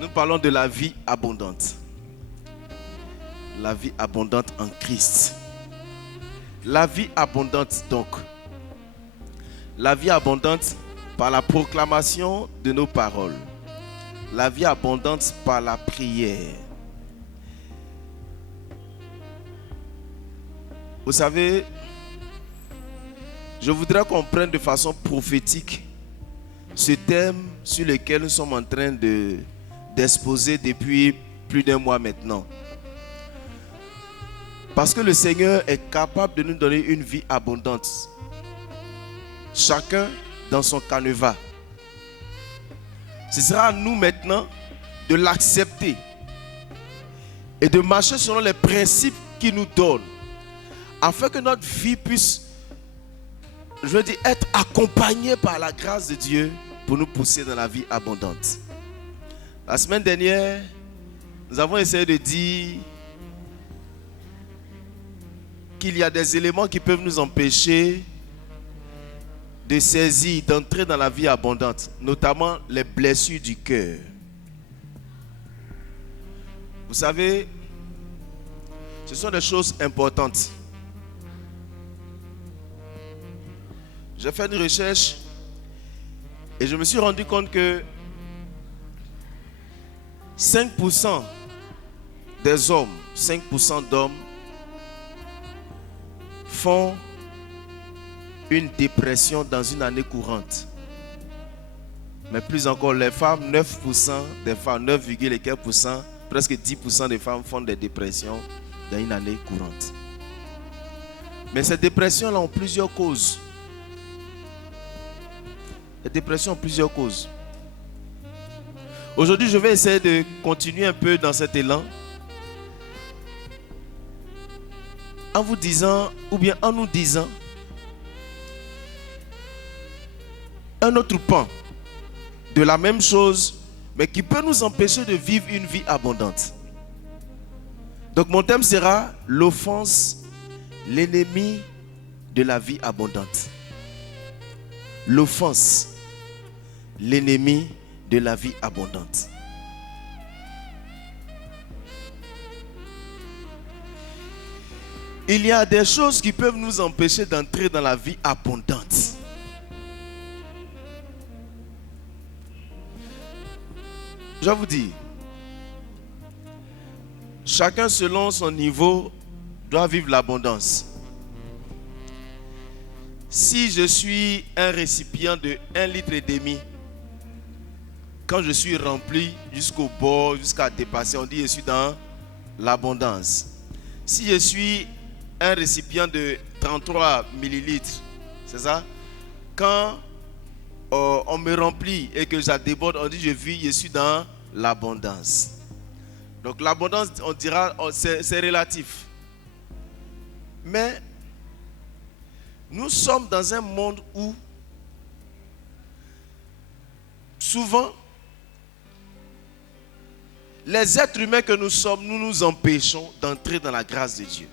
Nous parlons de la vie abondante. La vie abondante en Christ. La vie abondante donc. La vie abondante par la proclamation de nos paroles. La vie abondante par la prière. Vous savez, je voudrais qu'on prenne de façon prophétique ce thème sur lequel nous sommes en train d'exposer depuis plus d'un mois maintenant. Parce que le Seigneur est capable de nous donner une vie abondante. Chacun dans son canevas. Ce sera à nous maintenant de l'accepter et de marcher selon les principes qu'il nous donne, afin que notre vie puisse, être accompagnée par la grâce de Dieu pour nous pousser dans la vie abondante. La semaine dernière, nous avons essayé de dire qu'il y a des éléments qui peuvent nous empêcher de saisir, d'entrer dans la vie abondante, notamment les blessures du cœur. Vous savez, ce sont des choses importantes. J'ai fait une recherche et je me suis rendu compte que 5% des hommes, 5% d'hommes font une dépression dans une année courante. Mais plus encore, les femmes, 9% des femmes, 9,4%, presque 10% des femmes font des dépressions dans une année courante. Mais ces dépressions-là ont plusieurs causes. Les dépressions ont plusieurs causes. Aujourd'hui, je vais essayer de continuer un peu dans cet élan en vous disant, ou bien en nous disant, un autre pan de la même chose, mais qui peut nous empêcher de vivre une vie abondante. Donc mon thème sera l'offense, l'ennemi de la vie abondante. L'offense, l'ennemi de la vie abondante. Il y a des choses qui peuvent nous empêcher d'entrer dans la vie abondante. Je vais vous dire, chacun selon son niveau doit vivre l'abondance. Si je suis un récipient de 1,5 litre, quand je suis rempli jusqu'au bord, jusqu'à dépasser, on dit je suis dans l'abondance. Si je suis un récipient de 33 millilitres, c'est ça? Quand on me remplit et que ça déborde, on dit je suis dans l'abondance. Donc l'abondance, on dira, c'est relatif. Mais nous sommes dans un monde où souvent les êtres humains que nous sommes, nous nous empêchons d'entrer dans la grâce de Dieu.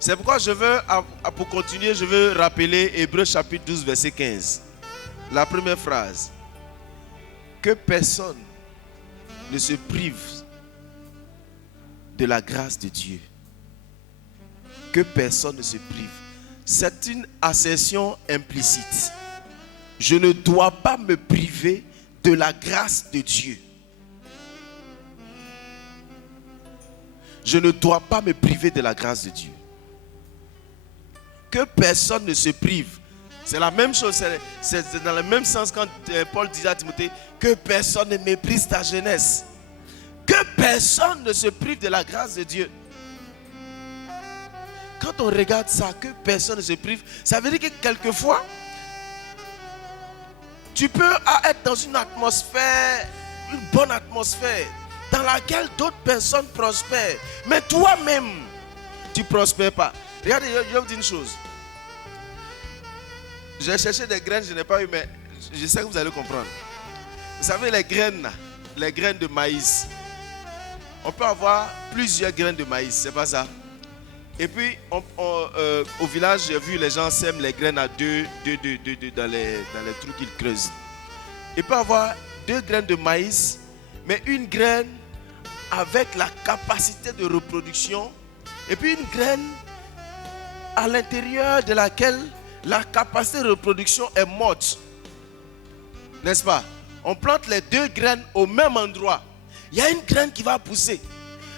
C'est pourquoi pour continuer, je veux rappeler Hébreux chapitre 12, verset 15. La première phrase. Que personne ne se prive de la grâce de Dieu. Que personne ne se prive. C'est une assertion implicite. Je ne dois pas me priver de la grâce de Dieu. Je ne dois pas me priver de la grâce de Dieu. Que personne ne se prive. C'est la même chose, c'est dans le même sens quand Paul disait à Timothée que personne ne méprise ta jeunesse. Que personne ne se prive de la grâce de Dieu. Quand on regarde ça, que personne ne se prive, ça veut dire que quelquefois, tu peux être dans une atmosphère, une bonne atmosphère, dans laquelle d'autres personnes prospèrent. Mais toi-même, tu ne prospères pas. Regardez, je vais vous dire une chose. J'ai cherché des graines, je n'ai pas eu, mais je sais que vous allez comprendre. Vous savez, les graines de maïs. On peut avoir plusieurs graines de maïs, c'est pas ça? Et puis, au village, j'ai vu les gens sèment les graines à deux dans les trous qu'ils creusent. il peut avoir 2 graines de maïs, mais une graine avec la capacité de reproduction, et puis une graine à l'intérieur de laquelle la capacité de reproduction est morte. N'est-ce pas? On plante les 2 graines au même endroit. Il y a une graine qui va pousser,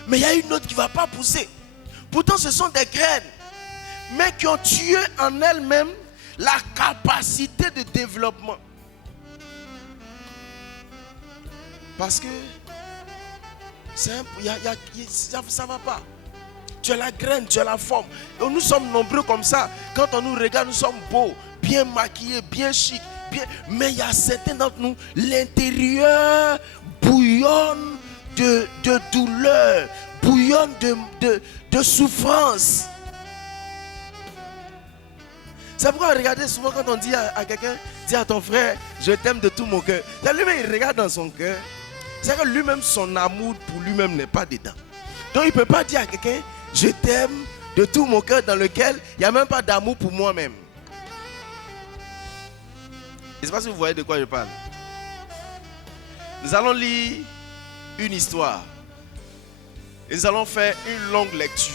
mais il y a une autre qui ne va pas pousser. Pourtant, ce sont des graines, mais qui ont tué en elles-mêmes la capacité de développement. Parce que ça ne va pas. Tu as la graine, tu as la forme. Et nous sommes nombreux comme ça. Quand on nous regarde, nous sommes beaux, bien maquillés, bien chics. Mais il y a certains d'entre nous, l'intérieur bouillonne de douleur, bouillonne de souffrance. C'est pourquoi regardez souvent quand on dit à quelqu'un, dis à ton frère, je t'aime de tout mon cœur. Lui-même, il regarde dans son cœur. C'est que lui-même, son amour pour lui-même n'est pas dedans. Donc il ne peut pas dire à quelqu'un, je t'aime de tout mon cœur, dans lequel il n'y a même pas d'amour pour moi-même. Je ne sais pas si vous voyez de quoi je parle. Nous allons lire une histoire. Et nous allons faire une longue lecture.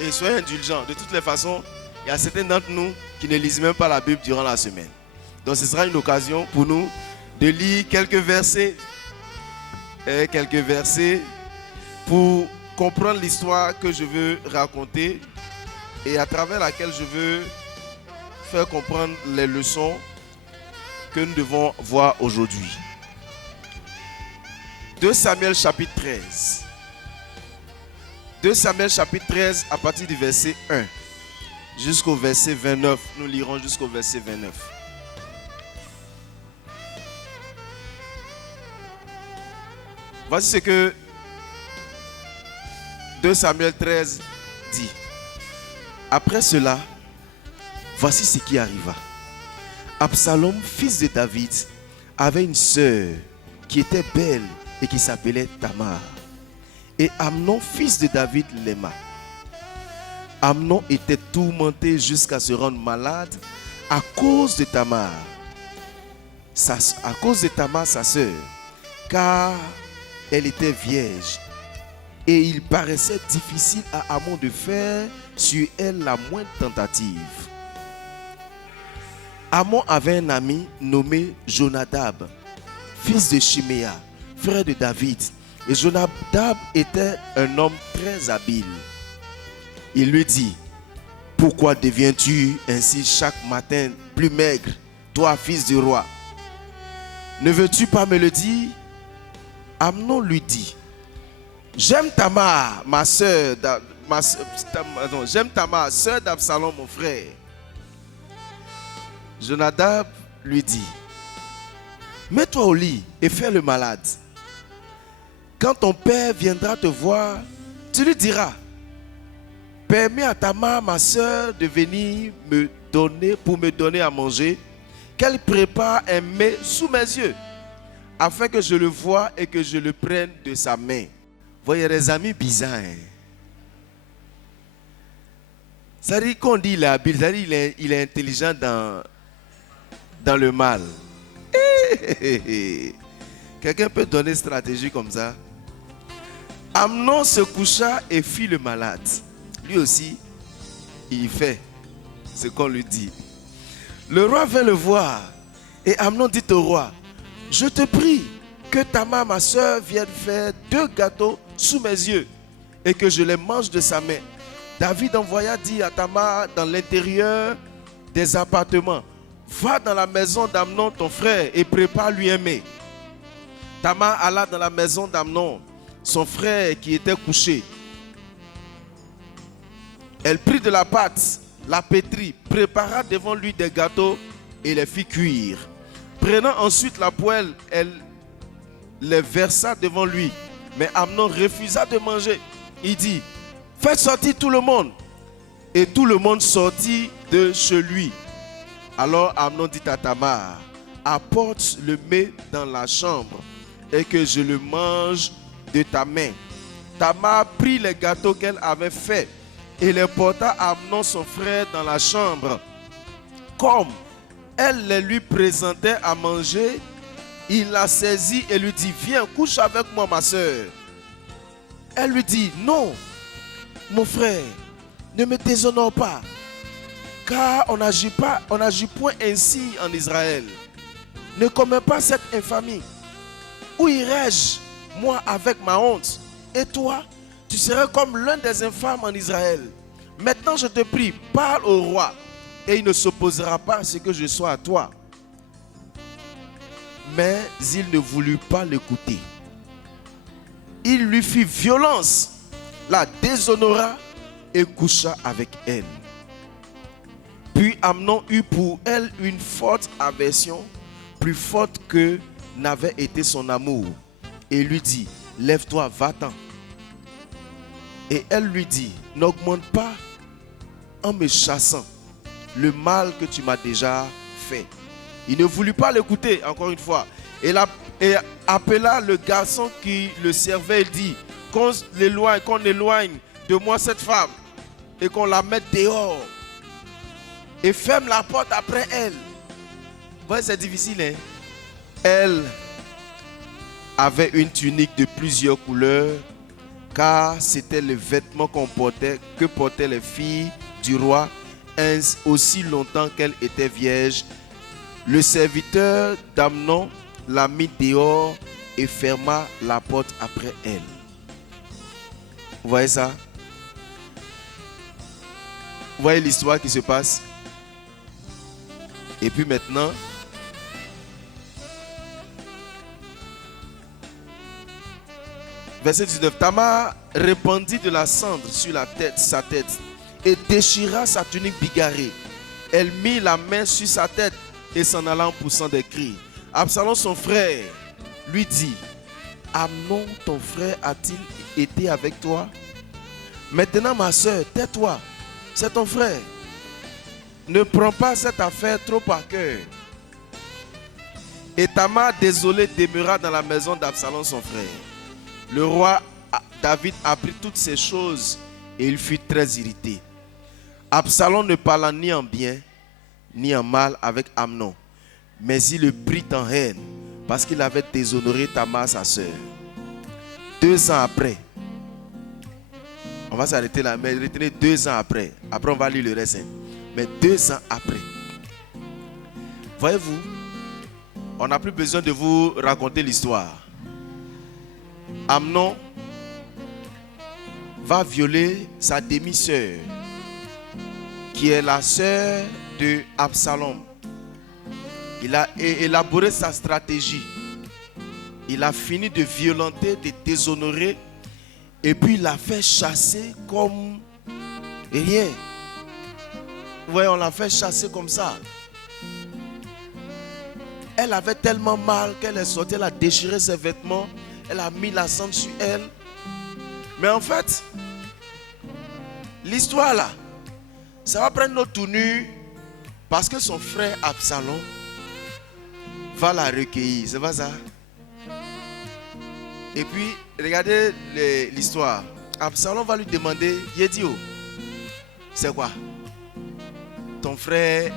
Et soyez indulgents. De toutes les façons, il y a certains d'entre nous qui ne lisent même pas la Bible durant la semaine. Donc ce sera une occasion pour nous de lire quelques versets pour comprendre l'histoire que je veux raconter et à travers laquelle je veux faire comprendre les leçons que nous devons voir aujourd'hui. 2 Samuel chapitre 13. 2 Samuel chapitre 13 à partir du verset 1 jusqu'au verset 29. Nous lirons jusqu'au verset 29. Voici ce que 2 Samuel 13 dit. Après cela, voici ce qui arriva. Absalom, fils de David, avait une sœur qui était belle et qui s'appelait Tamar. Et Amnon, fils de David, l'aima. Amnon était tourmenté jusqu'à se rendre malade à cause de Tamar. À cause de Tamar, sa sœur, car elle était vierge. Et il paraissait difficile à Amnon de faire sur elle la moindre tentative. Amnon avait un ami nommé Jonadab, fils de Chiméa, frère de David. Et Jonadab était un homme très habile. Il lui dit, pourquoi deviens-tu ainsi chaque matin plus maigre, toi fils du roi? Ne veux-tu pas me le dire? Amnon lui dit, j'aime Tamar, sœur d'Absalom, mon frère. Jonadab lui dit, mets-toi au lit et fais le malade. Quand ton père viendra te voir, tu lui diras, permets à Tamar, ma sœur, de venir pour me donner à manger, qu'elle prépare un mets sous mes yeux, afin que je le voie et que je le prenne de sa main. Voyez les amis bizarres. Ça dit qu'on dit il est habile, ça dit il est intelligent dans le mal. Quelqu'un peut donner une stratégie comme ça? Amnon se coucha et fit le malade. Lui aussi, il fait ce qu'on lui dit. Le roi vint le voir et Amnon dit au roi, je te prie que Tamar, ma soeur, vienne faire 2 gâteaux sous mes yeux et que je les mange de sa main. David envoya dire à Tamar dans l'intérieur des appartements, va dans la maison d'Amnon ton frère et prépare-lui un mets. Tamar alla dans la maison d'Amnon, son frère qui était couché. Elle prit de la pâte, la pétrit, prépara devant lui des gâteaux et les fit cuire. Prenant ensuite la poêle, elle les versa devant lui. Mais Amnon refusa de manger. Il dit, faites sortir tout le monde. Et tout le monde sortit de chez lui. Alors Amnon dit à Tamar, apporte le mets dans la chambre et que je le mange de ta main. Tamar prit les gâteaux qu'elle avait faits et les porta à Amnon son frère dans la chambre, comme elle les lui présentait à manger. Il la saisit et lui dit, viens, couche avec moi, ma soeur. Elle lui dit, non, mon frère, ne me déshonore pas, car on n'agit point ainsi en Israël. Ne commets pas cette infamie. Où irais-je, moi, avec ma honte? Et toi, tu serais comme l'un des infâmes en Israël. Maintenant, je te prie, parle au roi, et il ne s'opposera pas à ce que je sois à toi. Mais il ne voulut pas l'écouter. Il lui fit violence, la déshonora et coucha avec elle. Puis Amnon eut pour elle une forte aversion, plus forte que n'avait été son amour, et lui dit, lève-toi, va-t'en. Et elle lui dit, n'augmente pas en me chassant le mal que tu m'as déjà fait. Il ne voulut pas l'écouter, encore une fois. Et appela le garçon qui le servait et dit, qu'on éloigne de moi cette femme et qu'on la mette dehors. Et ferme la porte après elle. Vous voyez, c'est difficile, hein? Elle avait une tunique de plusieurs couleurs, car c'était le vêtement que portaient les filles du roi, aussi longtemps qu'elle était vierge. Le serviteur d'Amnon la mit dehors et ferma la porte après elle. Vous voyez ça? Vous voyez l'histoire qui se passe? Et puis maintenant, verset 19, Tamar répandit de la cendre sur sa tête et déchira sa tunique bigarrée. Elle mit la main sur sa tête et s'en alla en poussant des cris. Absalom, son frère, lui dit, Amnon, ton frère, a-t-il été avec toi? Maintenant, ma soeur, tais-toi, c'est ton frère. Ne prends pas cette affaire trop à cœur. Et Tamar, désolé, demeura dans la maison d'Absalom, son frère. Le roi David apprit toutes ces choses et il fut très irrité. Absalom ne parla ni en bien ni en mal avec Amnon, mais il le prit en haine parce qu'il avait déshonoré Tamar, sa soeur. 2 ans après, on va s'arrêter là, mais retenez 2 ans après. Après, on va lire le reste. Mais 2 ans après, voyez-vous, on n'a plus besoin de vous raconter l'histoire. Amnon va violer sa demi-sœur, qui est la sœur de Absalom. Il a élaboré sa stratégie. Il a fini de violenter, de déshonorer, et puis il l'a fait chasser comme rien. Vous voyez, on l'a fait chasser comme ça. Elle avait tellement mal qu'elle est sortie, elle a déchiré ses vêtements, elle a mis la cendre sur elle. Mais en fait, l'histoire là, ça va prendre notre tournure parce que son frère Absalom va la recueillir. C'est pas ça? Et puis, regardez l'histoire. Absalom va lui demander, Yedio, c'est quoi? Ton frère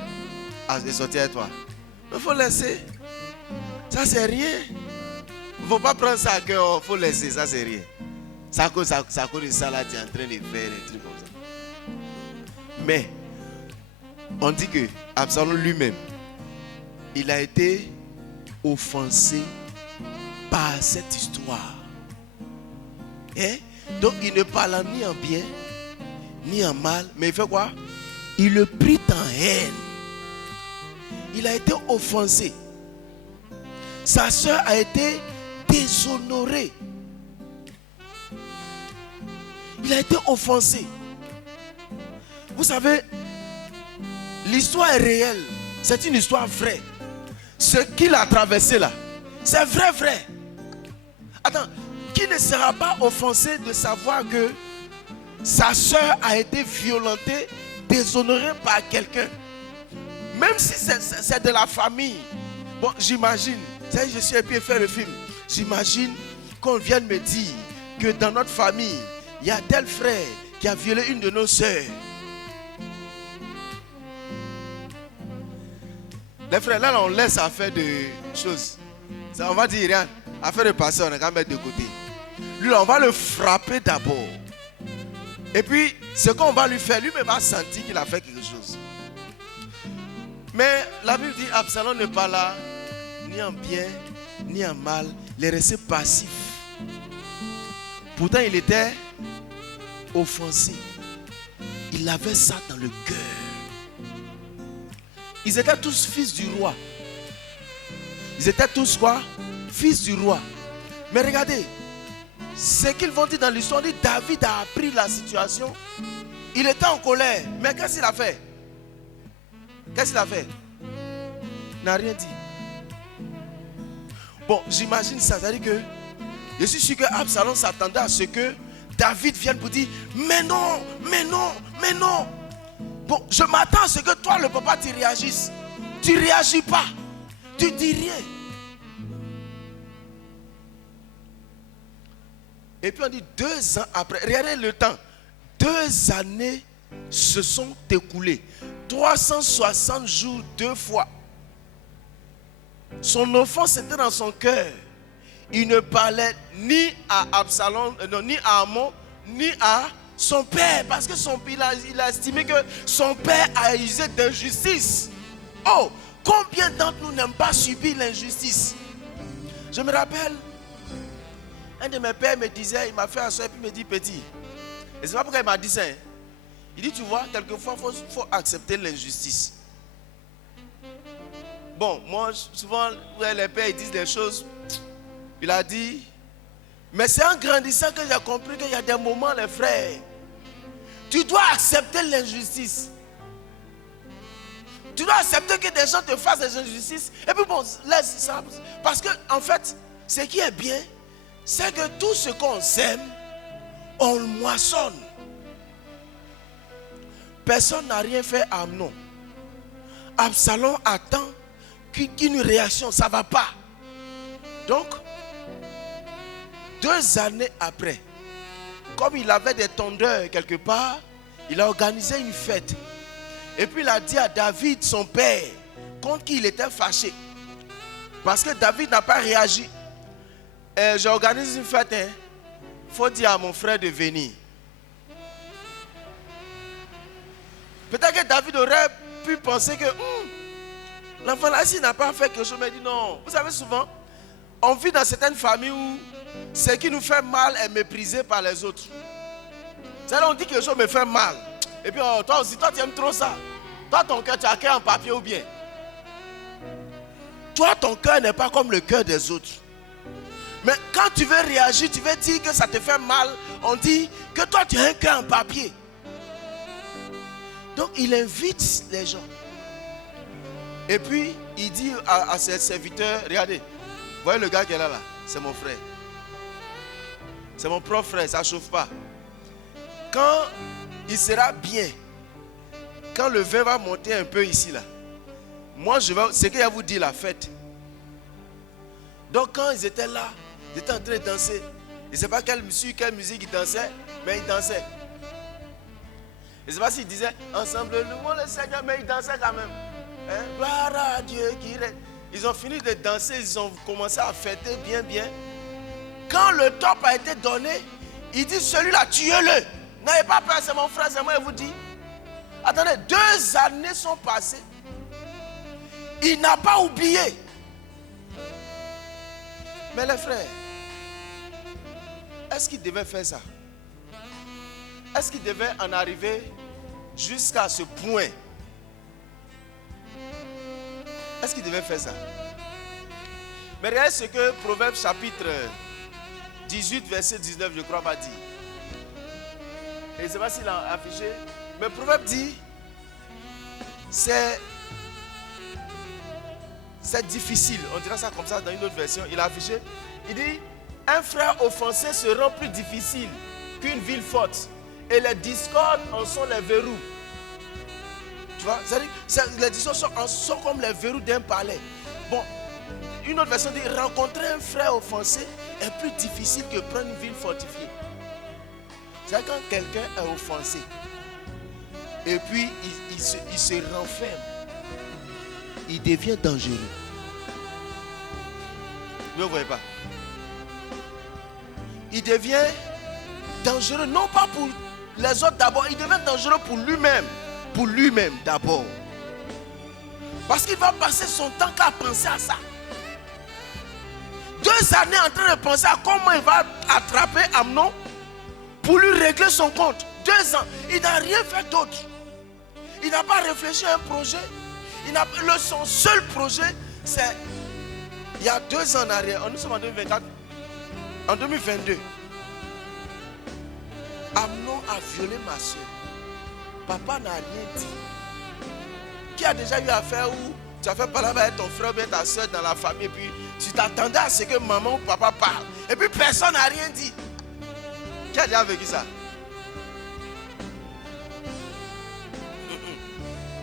est sorti avec toi. Il faut laisser. Ça, c'est rien. Il ne faut pas prendre ça à cœur. Il faut laisser. Ça, c'est rien. Ça cause ça là, tu es en train de faire des trucs comme ça. Mais, on dit que Absalom lui-même, il a été offensé par cette histoire. Hein? Donc, il ne parle ni en bien, ni en mal. Mais il fait quoi? Il le prit en haine. Il a été offensé. Sa soeur a été déshonorée. Il a été offensé. Vous savez, l'histoire est réelle. C'est une histoire vraie. Ce qu'il a traversé là, c'est vrai. Attends, qui ne sera pas offensé de savoir que sa soeur a été violentée, déshonorée par quelqu'un? Même si c'est de la famille. Bon, j'imagine, je suis épais faire le film. J'imagine qu'on vienne me dire que dans notre famille, il y a tel frère qui a violé une de nos sœurs. Les frères, là, on laisse affaire de choses. Ça, on va dire rien. Affaire de passé, on est quand même mettre de côté. Lui, on va le frapper d'abord. Et puis, ce qu'on va lui faire, lui-même va sentir qu'il a fait quelque chose. Mais la Bible dit, Absalom n'est pas là, ni en bien, ni en mal. Il est resté passif. Pourtant, il était offensé. Il avait ça dans le cœur. Ils étaient tous fils du roi. Ils étaient tous quoi? Fils du roi. Mais regardez, ce qu'ils vont dire dans l'histoire, dit David a appris la situation. Il était en colère. Mais qu'est-ce qu'il a fait? Qu'est-ce qu'il a fait? Il n'a rien dit. Bon, j'imagine ça. C'est-à-dire que je suis sûr que Absalom s'attendait à ce que David vienne pour dire mais non, mais non, mais non. Bon, je m'attends à ce que toi, le papa, tu réagisses. Tu ne réagis pas. Tu ne dis rien. Et puis on dit 2 ans après. Regardez le temps. 2 années se sont écoulées. 360 jours 2 fois. Son offense était dans son cœur. Il ne parlait ni à Absalom, ni à Amon, ni à son père. Parce que il a estimé que son père a usé d'injustice. Oh, combien d'entre nous n'aiment pas subir l'injustice? Je me rappelle, un de mes pères me disait, il m'a fait asseoir et puis il me dit petit. Et c'est pas pourquoi il m'a dit ça. Hein. Il dit, tu vois, quelquefois, il faut accepter l'injustice. Bon, moi, souvent, les pères ils disent des choses. Il a dit, mais c'est en grandissant que j'ai compris qu'il y a des moments, les frères, tu dois accepter l'injustice. Tu dois accepter que des gens te fassent des injustices. Et puis bon, laisse ça. Parce que, en fait, ce qui est bien, c'est que tout ce qu'on sème, on le moissonne. Personne n'a rien fait à Amnon. Absalom attend qu'une réaction, ça ne va pas. Donc, 2 années après, comme il avait des tondeurs quelque part, il a organisé une fête. Et puis il a dit à David, son père, contre qui il était fâché. Parce que David n'a pas réagi. J'organise une fête. Il faut dire à mon frère de venir. Peut-être que David aurait pu penser que l'enfant là, s'il n'a pas fait quelque chose, mais il dit non. Vous savez souvent, on vit dans certaines familles où ce qui nous fait mal est méprisé par les autres. C'est-à-dire on dit que quelque chose me fait mal. Et puis toi aussi, toi tu aimes trop ça. Toi ton cœur, tu as un cœur en papier ou bien. Toi ton cœur n'est pas comme le cœur des autres. Mais quand tu veux réagir, tu veux dire que ça te fait mal, on dit que toi tu as un cœur en papier. Donc il invite les gens. Et puis il dit à ses serviteurs, regardez, voyez le gars qui est là, c'est mon frère. C'est mon propre frère, ça ne chauffe pas. Quand il sera bien, quand le vin va monter un peu ici, là, moi je vais, c'est qu'il va vous dire la fête. Donc quand ils étaient là, ils étaient en train de danser. Je ne sais pas quelle musique ils dansaient, mais ils dansaient. Je ne sais pas s'ils disaient ensemble, louons le Seigneur, mais ils dansaient quand même. Hein? Gloire à Dieu qui règne. Ils ont fini de danser, ils ont commencé à fêter bien. Quand le top a été donné, il dit celui-là, tuez-le. N'ayez pas peur, c'est mon frère, c'est moi, il vous dit. Attendez, 2 années sont passées. Il n'a pas oublié. Mais les frères, est-ce qu'il devait faire ça? Est-ce qu'il devait en arriver jusqu'à ce point? Est-ce qu'il devait faire ça? Mais regardez ce que Proverbe chapitre 18, verset 19, je crois, va dire. Et je ne sais pas s'il a affiché. Mais Proverbe dit, c'est difficile. On dira ça comme ça dans une autre version. Il a affiché. Il dit, un frère offensé se rend plus difficile qu'une ville forte. Et les discordes en sont les verrous. Tu vois, les discordes sont comme les verrous d'un palais. Bon, une autre version dit, rencontrer un frère offensé est plus difficile que prendre une ville fortifiée. C'est quand quelqu'un est offensé et puis il se renferme. il devient dangereux. Vous ne voyez pas? Il devient dangereux, non pas pour les autres d'abord, il devient dangereux pour lui-même. Pour lui-même d'abord. Parce qu'il va passer son temps qu'à penser à ça. 2 années en train de penser à comment il va attraper Amnon pour lui régler son compte. 2 ans. Il n'a rien fait d'autre. Il n'a pas réfléchi à un projet. Son seul projet, c'est il y a 2 ans en arrière. Nous sommes en 2024. En 2022. Amnon a violé ma soeur. Papa n'a rien dit. Qui a déjà eu affaire où tu as fait parler avec ton frère ou bien ta soeur dans la famille et puis tu t'attendais à ce que maman ou papa parle et puis personne n'a rien dit. Qui a déjà vécu ça?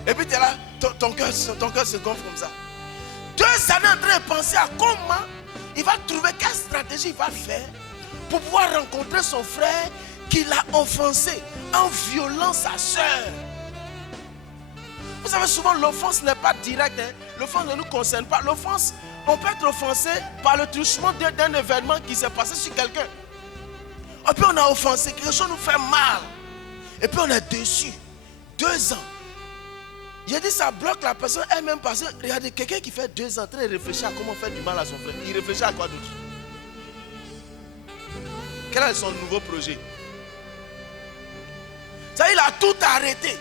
Et puis tu es là, ton cœur se gonfle comme ça. 2 années en train de penser à comment il va trouver, quelle stratégie il va faire pour pouvoir rencontrer son frère qui l'a offensé en violant sa soeur. Vous savez, souvent l'offense n'est pas directe. L'offense ne nous concerne pas. L'offense, on peut être offensé par le touchement d'un événement qui s'est passé sur quelqu'un. Et puis on a offensé, quelque chose nous fait mal. Et puis on est déçu. 2 ans. J'ai dit ça bloque la personne elle-même parce que regardez, quelqu'un qui fait 2 ans en train de réfléchir à comment faire du mal à son frère. Il réfléchit à quoi d'autre? Quel est son nouveau projet? Ça, il a tout arrêté.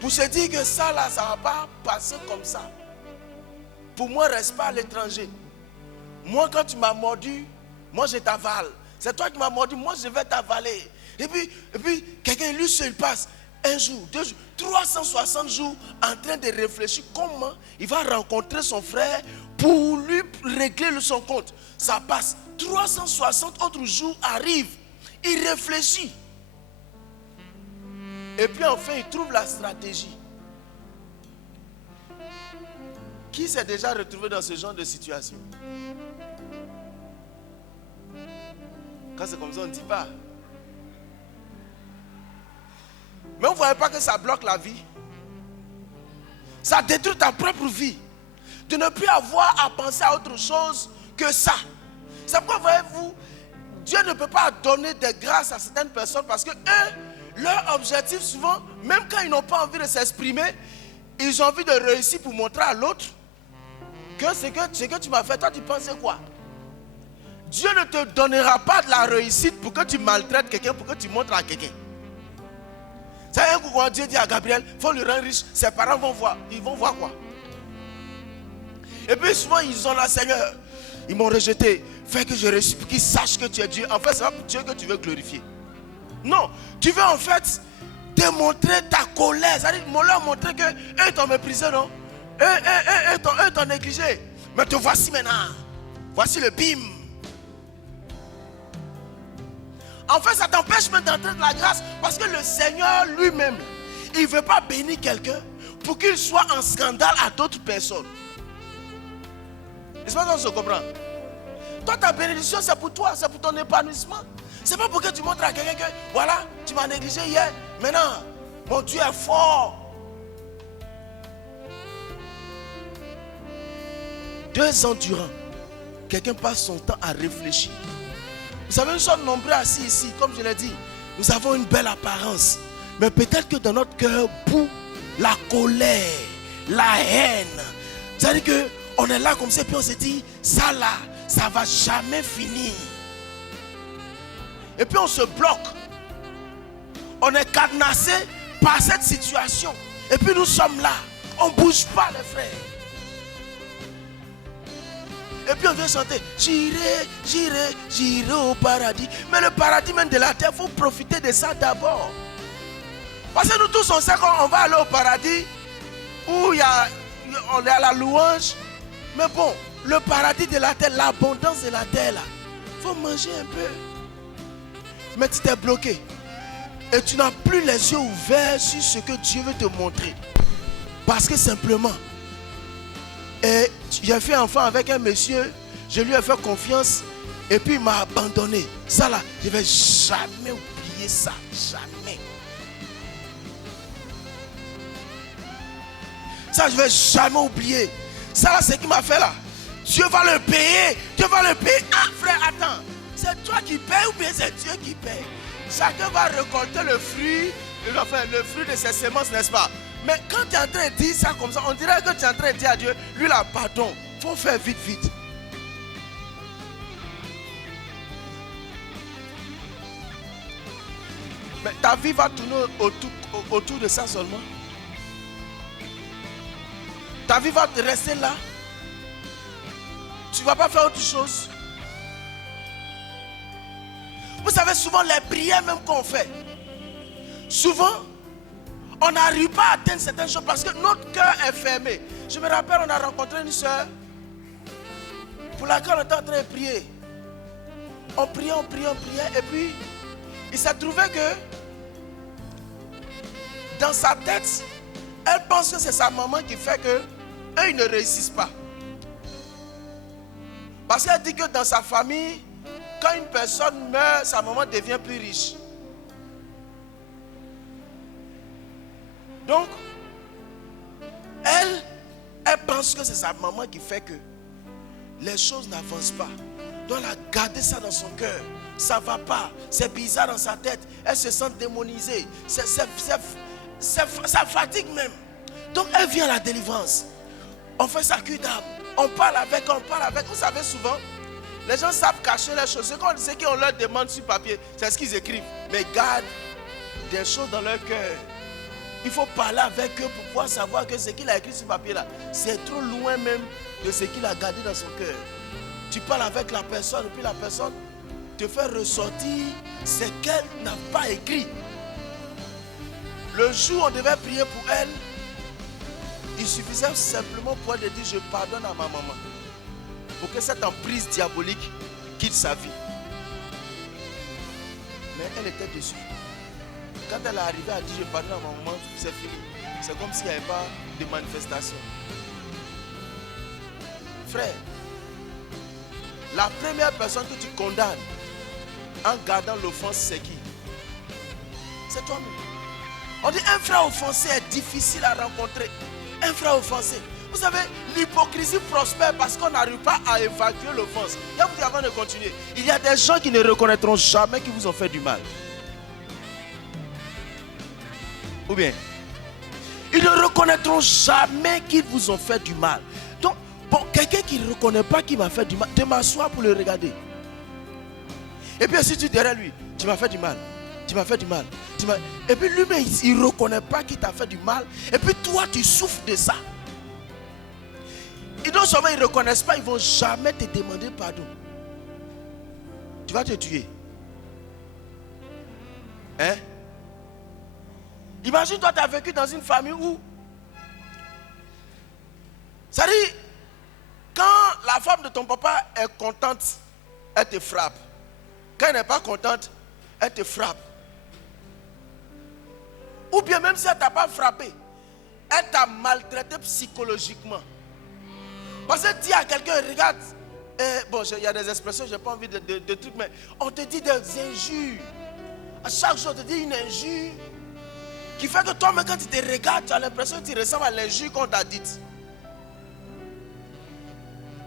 Pour se dire que ça là, ça ne va pas passer comme ça. Pour moi, reste pas à l'étranger. Moi, quand tu m'as mordu, moi je t'avale. C'est toi qui m'as mordu, moi je vais t'avaler. Et puis quelqu'un, lui seul passe 1 jour, 2 jours, 360 jours en train de réfléchir comment il va rencontrer son frère pour lui régler son compte. Ça passe. 360 autres jours arrivent. Il réfléchit. Et puis enfin, il trouve la stratégie. Qui s'est déjà retrouvé dans ce genre de situation? Quand c'est comme ça, on ne dit pas. Mais vous ne voyez pas que ça bloque la vie? Ça détruit ta propre vie. De ne plus avoir à penser à autre chose que ça. C'est pourquoi, voyez-vous, Dieu ne peut pas donner des grâces à certaines personnes parce que eux, leur objectif souvent, même quand ils n'ont pas envie de s'exprimer, ils ont envie de réussir pour montrer à l'autre que ce que tu m'as fait, toi tu pensais quoi? Dieu ne te donnera pas de la réussite pour que tu maltraites quelqu'un, pour que tu montres à quelqu'un. C'est un coup quand Dieu dit à Gabriel, il faut le rendre riche, ses parents vont voir. Ils vont voir quoi? Et puis souvent ils ont là, Seigneur, ils m'ont rejeté, fais que je réussisse pour qu'ils sachent que tu es Dieu. En fait, c'est pas pour Dieu que tu veux glorifier. Non, tu veux en fait démontrer ta colère. C'est-à-dire, leur montrer que eux t'ont méprisé, non? Eux t'ont négligé. Mais te voici maintenant. Voici le bim. En fait, ça t'empêche même d'entrer dans la grâce. Parce que le Seigneur lui-même, il ne veut pas bénir quelqu'un pour qu'il soit en scandale à d'autres personnes. Est-ce que ça se comprend? Toi, ta bénédiction, c'est pour toi, c'est pour ton épanouissement. C'est pas pour que tu montres à quelqu'un que, voilà, tu m'as négligé hier. Maintenant, mon Dieu est fort. 2 ans durant, quelqu'un passe son temps à réfléchir. Vous savez, nous sommes nombreux assis ici, comme je l'ai dit. Nous avons une belle apparence. Mais peut-être que dans notre cœur bout la colère, la haine. C'est-à-dire qu'on est là comme ça, puis on se dit, ça là, ça ne va jamais finir. Et puis on se bloque. On est cadenassé par cette situation. Et puis nous sommes là. On ne bouge pas, les frères. Et puis on vient chanter, j'irai au paradis. Mais le paradis même de la terre, il faut profiter de ça d'abord. Parce que nous tous, on sait qu'on va aller au paradis où on est à la louange. Mais bon, le paradis de la terre, l'abondance de la terre, là, il faut manger un peu. Mais tu t'es bloqué. Et tu n'as plus les yeux ouverts sur ce que Dieu veut te montrer. Parce que simplement, et j'ai fait enfant avec un monsieur, je lui ai fait confiance et puis il m'a abandonné. Ça là, je ne vais jamais oublier ça, jamais. Ça, je ne vais jamais oublier. Ça, là, c'est ce qu'il m'a fait là. Dieu va le payer. Dieu va le payer. Ah, frère, attends. C'est toi qui payes ou bien c'est Dieu qui paye? Chacun va récolter le fruit, enfin, le fruit de ses semences, n'est-ce pas? Mais quand tu es en train de dire ça comme ça, on dirait que tu es en train de dire à Dieu, lui là, pardon, il faut faire vite, vite. Mais ta vie va tourner autour de ça seulement. Ta vie va rester là. Tu ne vas pas faire autre chose. Vous savez, souvent les prières même qu'on fait, souvent, on n'arrive pas à atteindre certaines choses parce que notre cœur est fermé. Je me rappelle, on a rencontré une soeur pour laquelle on était en train de prier. On priait, et puis il s'est trouvé que dans sa tête, elle pense que c'est sa maman qui fait que eux, ils ne réussissent pas. Parce qu'elle dit que dans sa famille, quand une personne meurt, sa maman devient plus riche. Donc, elle pense que c'est sa maman qui fait que les choses n'avancent pas. Donc, elle a gardé ça dans son cœur. Ça ne va pas. C'est bizarre dans sa tête. Elle se sent démonisée. Ça fatigue même. Donc, elle vient à la délivrance. On fait sa cure d'âme. On parle avec. Vous savez, souvent, les gens savent cacher les choses. Ce qu'on leur demande sur papier, c'est ce qu'ils écrivent. Mais gardent des choses dans leur cœur. Il faut parler avec eux pour pouvoir savoir que ce qu'il a écrit sur papier là, c'est trop loin même de ce qu'il a gardé dans son cœur. Tu parles avec la personne et puis la personne te fait ressortir ce qu'elle n'a pas écrit. Le jour où on devait prier pour elle, il suffisait simplement pour elle de dire je pardonne à ma maman. Pour que cette emprise diabolique quitte sa vie. Mais elle était déçue. Quand elle est arrivée à dire je pardonne à ma maman, c'est fini. C'est comme s'il n'y avait pas de manifestation. Frère, la première personne que tu condamnes en gardant l'offense, c'est qui? C'est toi-même. On dit un frère offensé est difficile à rencontrer. Un frère offensé. Vous savez, l'hypocrisie prospère parce qu'on n'arrive pas à évacuer l'offense. Là, vous dites avant de continuer, il y a des gens qui ne reconnaîtront jamais qu'ils vous ont fait du mal. Ou bien, ils ne reconnaîtront jamais qu'ils vous ont fait du mal. Donc, pour quelqu'un qui ne reconnaît pas qu'il m'a fait du mal, de m'asseoir pour le regarder. Et puis, si tu dis derrière lui, tu m'as fait du mal. Tu m'as fait du mal. Et puis lui-même, il ne reconnaît pas qu'il t'a fait du mal. Et puis toi, tu souffres de ça. Et non seulement ils ne reconnaissent pas, ils ne vont jamais te demander pardon. Tu vas te tuer. Hein? Imagine, toi, tu as vécu dans une famille où... Ça dit, quand la femme de ton papa est contente, elle te frappe. Quand elle n'est pas contente, elle te frappe. Ou bien même si elle ne t'a pas frappé, elle t'a maltraité psychologiquement. Parce que dis à quelqu'un, regarde, bon, il y a des expressions, je n'ai pas envie de trucs, mais on te dit des injures. À chaque jour, on te dit une injure qui fait que toi-même, quand tu te regardes, tu as l'impression que tu ressembles à l'injure qu'on t'a dite.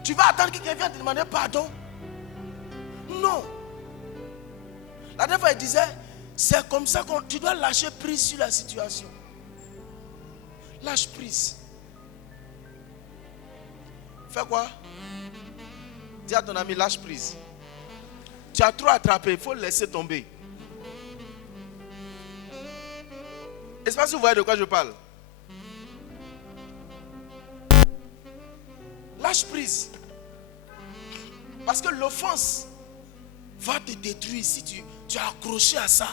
Tu vas attendre que quelqu'un vienne te demander pardon? Non. La dernière fois, il disait, c'est comme ça que tu dois lâcher prise sur la situation. Lâche prise. Fais quoi? Dis à ton ami, lâche prise. Tu as trop attrapé, il faut laisser tomber. Est-ce que vous voyez de quoi je parle? Lâche prise. Parce que l'offense va te détruire si tu es accroché à ça.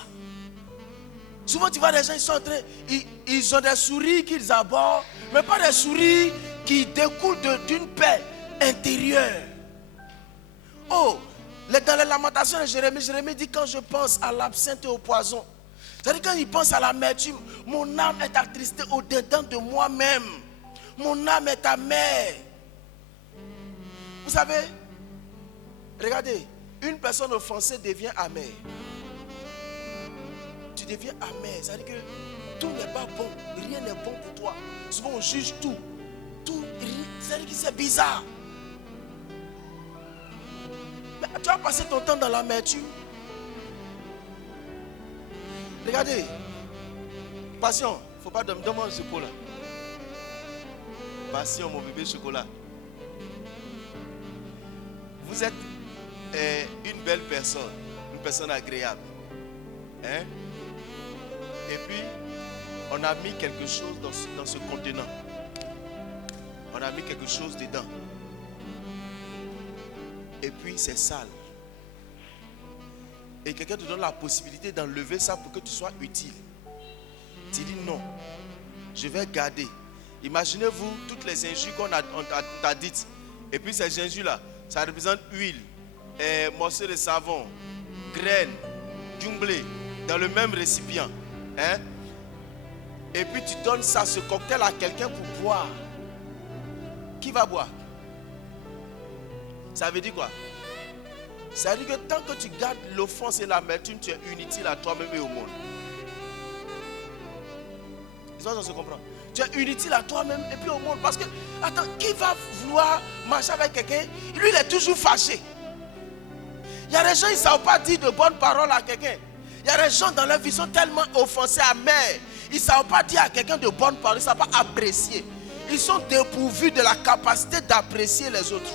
Souvent tu vois des gens, ils sont en train, ils ont des souris qu'ils abordent, mais pas des souris qui découlent d'une paix intérieure. Oh, dans les lamentations de Jérémie dit quand je pense à l'absinthe et au poison, c'est-à-dire quand il pense à l'amertume, mon âme est attristée au-dedans de moi-même. Mon âme est amère. Vous savez, regardez, une personne offensée devient amère. Tu deviens amer. C'est-à-dire que tout n'est pas bon. Rien n'est bon pour toi. Souvent on juge tout. C'est-à-dire que c'est bizarre. Mais tu as passé ton temps dans l'amertume. Regardez. Passion. Il ne faut pas demander un chocolat. Passion, mon bébé chocolat. Vous êtes une belle personne. Une personne agréable. Hein? Et puis, on a mis quelque chose dans ce contenant. On a mis quelque chose dedans. Et puis, c'est sale. Et quelqu'un te donne la possibilité d'enlever ça pour que tu sois utile. Tu dis non. Je vais garder. Imaginez-vous toutes les injures qu'on t'a dites. Et puis, ces injures-là, ça représente huile, morceaux de savon, graines, du blé, dans le même récipient. Hein? Et puis tu donnes ça, ce cocktail à quelqu'un pour boire. Qui va boire? Ça veut dire quoi? Ça veut dire que tant que tu gardes l'offense et l'amertume, tu es inutile à toi-même et au monde. Ça se comprend. Tu es inutile à toi-même et puis au monde. Parce que, attends, qui va vouloir marcher avec quelqu'un? Lui, il est toujours fâché. Il y a des gens, ils ne savent pas dire de bonnes paroles à quelqu'un. Il y a des gens dans leur vie qui sont tellement offensés, amers. Ils ne savent pas dire à quelqu'un de bonnes paroles. Ils ne savent pas apprécier. Ils sont dépourvus de la capacité d'apprécier les autres.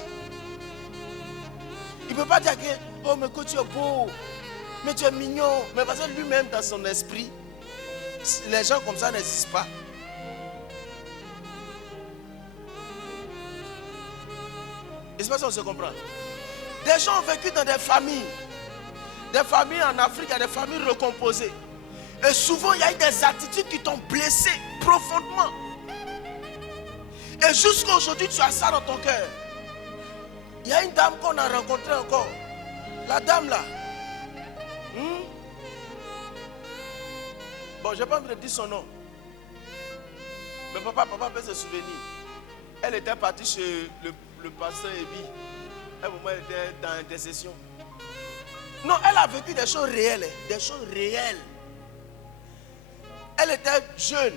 Il ne peut pas dire à quelqu'un, oh mais que tu es beau, mais tu es mignon. Mais parce que lui-même dans son esprit, les gens comme ça n'existent pas. J'espère qu'on se comprend. Des gens ont vécu dans des familles en Afrique, il y a des familles recomposées. Et souvent, il y a eu des attitudes qui t'ont blessé profondément. Et jusqu'à aujourd'hui, tu as ça dans ton cœur. Il y a une dame qu'on a rencontrée encore. La dame là. Bon, je n'ai pas envie de dire son nom. Mais papa peut se souvenir. Elle était partie chez le pasteur Ebi. À un moment, elle était dans l'intercession. Non, elle a vécu des choses réelles. Des choses réelles. Elle était jeune.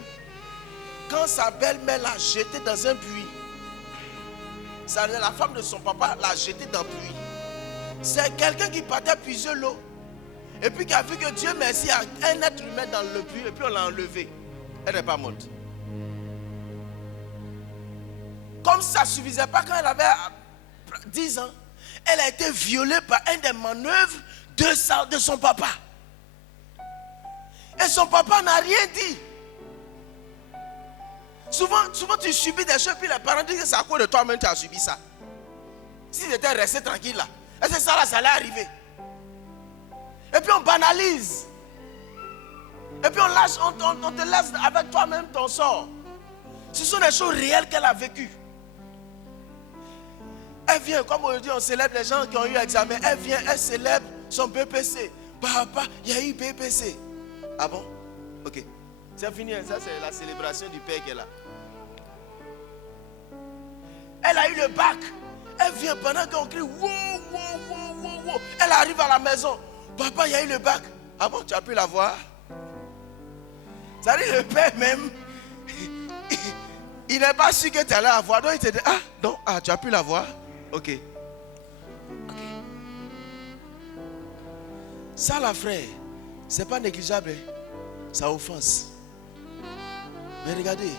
Quand sa belle-mère l'a jetée dans un puits. La femme de son papa l'a jetée dans le puits. C'est quelqu'un qui partait puiser l'eau. Et puis qui a vu que Dieu merci à un être humain dans le puits. Et puis on l'a enlevé. Elle n'est pas morte. Comme ça ne suffisait pas, quand elle avait 10 ans, elle a été violée par un des manœuvres de son papa. Et son papa n'a rien dit. Souvent tu subis des choses, puis les parents disent que c'est à cause de toi-même que tu as subi ça. Si tu étais resté tranquille là, est-ce que ça là, ça allait arriver? Et puis on banalise. Et puis on te laisse avec toi-même ton sort. Ce sont des choses réelles qu'elle a vécues. Elle vient, comme aujourd'hui on célèbre les gens qui ont eu examen. Elle vient, elle célèbre son BPC. Papa, il y a eu BPC. Ah bon? Ok. C'est fini, ça c'est la célébration du père qui est là. Elle a eu le bac. Elle vient pendant qu'on crie wow, wow, wow, wow, wow. Elle arrive à la maison. Papa, il y a eu le bac. Ah bon, tu as pu la voir? Ça dit le père même. Il n'est pas sûr que tu allais la voir. Donc il te dit, ah non, tu as pu la voir? Ok. Ça là frère, c'est pas négligeable. Ça offense. Mais regardez,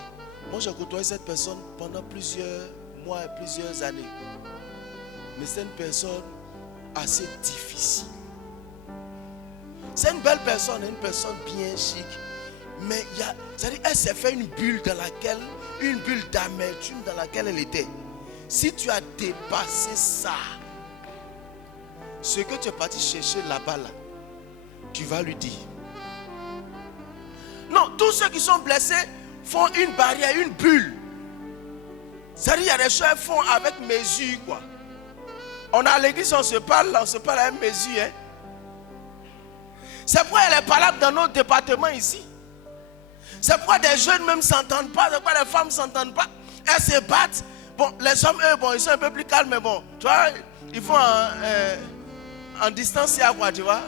moi j'ai côtoyé cette personne pendant plusieurs mois et plusieurs années. Mais c'est une personne assez difficile. C'est une belle personne, une personne bien chic. Mais c'est-à-dire, elle s'est fait une bulle d'amertume dans laquelle elle était. Si tu as dépassé ça, ce que tu es parti chercher là-bas, là, tu vas lui dire. Non, tous ceux qui sont blessés font une barrière, une bulle. C'est-à-dire, il y a des choses qu'ils font avec mesure, quoi. On a à l'église, on se parle à une mesure. Hein. C'est pourquoi elle est palable dans notre département ici. C'est pourquoi des jeunes même ne s'entendent pas, c'est pourquoi les femmes ne s'entendent pas. Elles se battent. Bon, les hommes, eux, bon, ils sont un peu plus calmes, mais bon, tu vois, ils font en distance, quoi, tu vois.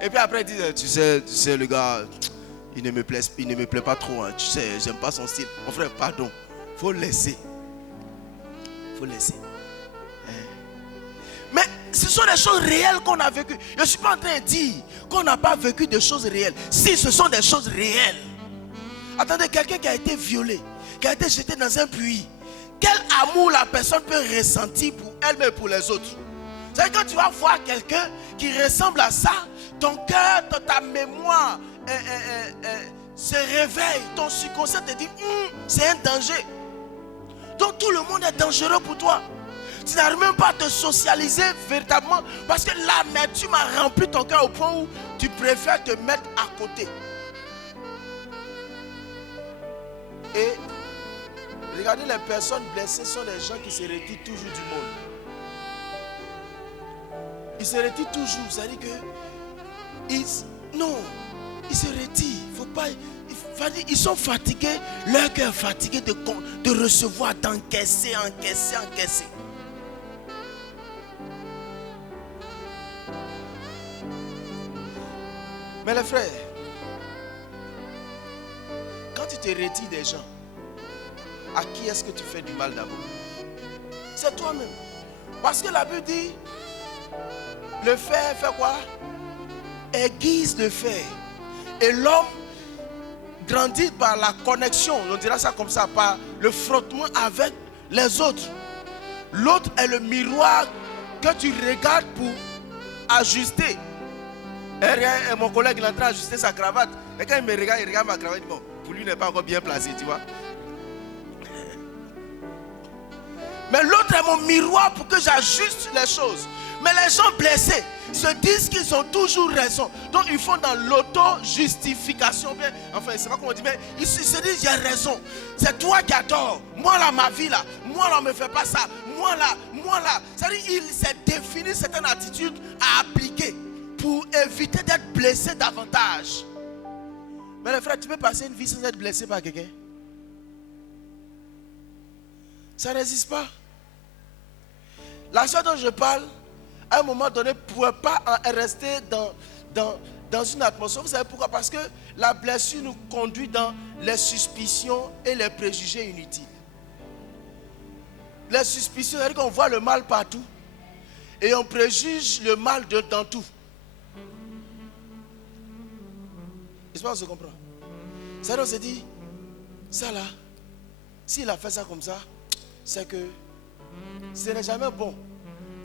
Et puis après, ils disent, tu sais, le gars, il ne me plaît pas trop. Hein. Tu sais, j'aime pas son style. Mon frère, pardon. Faut laisser. Faut laisser. Mais ce sont des choses réelles qu'on a vécues. Je ne suis pas en train de dire qu'on n'a pas vécu des choses réelles. Si, ce sont des choses réelles. Attendez, quelqu'un qui a été violé, qui a été jeté dans un puits, quel amour la personne peut ressentir pour elle-même et pour les autres? C'est-à-dire quand tu vas voir quelqu'un qui ressemble à ça, ton cœur, ta mémoire se réveille, ton subconscient te dit c'est un danger. Donc tout le monde est dangereux pour toi. Tu n'arrives même pas à te socialiser véritablement parce que l'amertume a rempli ton cœur au point où tu préfères te mettre à côté. Et regardez, les personnes blessées sont des gens qui se retirent toujours du monde. Ils se retirent toujours, c'est-à-dire que ils se retirent. Faut pas, ils sont fatigués, leur cœur est fatigué de recevoir, d'encaisser. Mais les frères, quand tu te retires des gens, à qui est-ce que tu fais du mal d'abord? C'est toi-même. Parce que la Bible dit, le fer fait quoi? Aiguise le fer. Et l'homme grandit par la connexion, on dira ça comme ça, par le frottement avec les autres. L'autre est le miroir que tu regardes pour ajuster. Et mon collègue il est en train d'ajuster sa cravate. Et quand il me regarde, il regarde ma cravate. Bon, pour lui, il n'est pas encore bien placé, tu vois. Mais l'autre est mon miroir pour que j'ajuste les choses. Mais les gens blessés se disent qu'ils ont toujours raison. Donc ils font dans l'auto-justification. Enfin, je ne sais pas comment on dit, mais ils se disent j'ai raison. C'est toi qui as tort. Moi là, ma vie là. Moi là, on ne me fait pas ça. Moi là. C'est-à-dire qu'il s'est défini certaines attitudes à appliquer pour éviter d'être blessé davantage. Mais les frères, tu peux passer une vie sans être blessé par quelqu'un? Ça n'existe pas. La chose dont je parle, à un moment donné, ne pouvait pas rester dans une atmosphère. Vous savez pourquoi? Parce que la blessure nous conduit dans les suspicions et les préjugés inutiles. Les suspicions, c'est-à-dire qu'on voit le mal partout et on préjuge le mal dans tout. Est-ce qu'on se comprend? C'est-à-dire on se dit, ça là, s'il a fait ça comme ça, c'est que ce n'est jamais bon.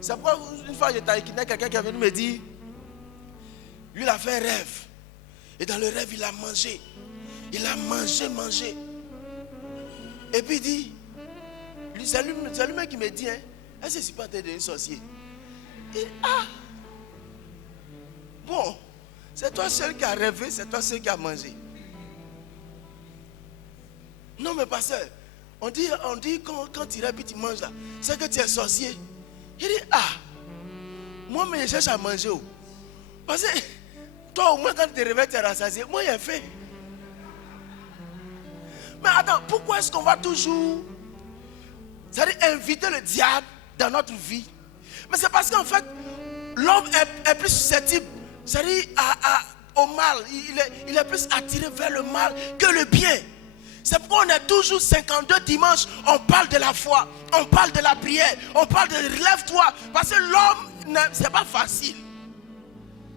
C'est pourquoi une fois j'étais avec quelqu'un qui est venu me dire, lui il a fait un rêve. Et dans le rêve il a mangé. Il a mangé. Et puis il dit, c'est lui-même qui me dit, est-ce que je ne suis pas devenu sorcier? Et bon, c'est toi seul qui a rêvé, c'est toi seul qui a mangé. Non mais pasteur, on dit quand tu rêves et tu manges là, c'est que tu es sorcier. Il dit, moi mais je cherche à manger. Parce que toi au moins quand tu te réveilles, tu es rassasié. Moi j'ai fait. Mais attends, pourquoi est-ce qu'on va toujours, c'est-à-dire inviter le diable dans notre vie? Mais c'est parce qu'en fait, l'homme est plus susceptible, c'est-à-dire au mal. Il est plus attiré vers le mal que le bien. C'est pourquoi on est toujours 52 dimanches, on parle de la foi, on parle de la prière, on parle de relève-toi. Parce que l'homme, c'est pas facile.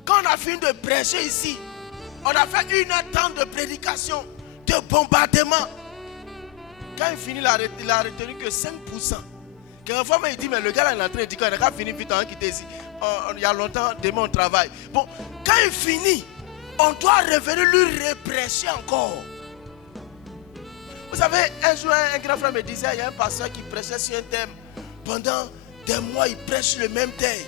Quand on a fini de prêcher ici, on a fait 1h30 de prédication, de bombardement. Quand il finit, il a retenu que 5%. Quelquefois, il dit, mais le gars là, il est en train de dire qu'on a fini vite, on a quitté ici. Il y a longtemps, demain on travaille. Bon, quand il finit, on doit revenir lui reprêcher encore. Vous savez, un jour, un grand frère me disait, il y a un pasteur qui prêchait sur un thème. Pendant des mois, il prêche le même thème.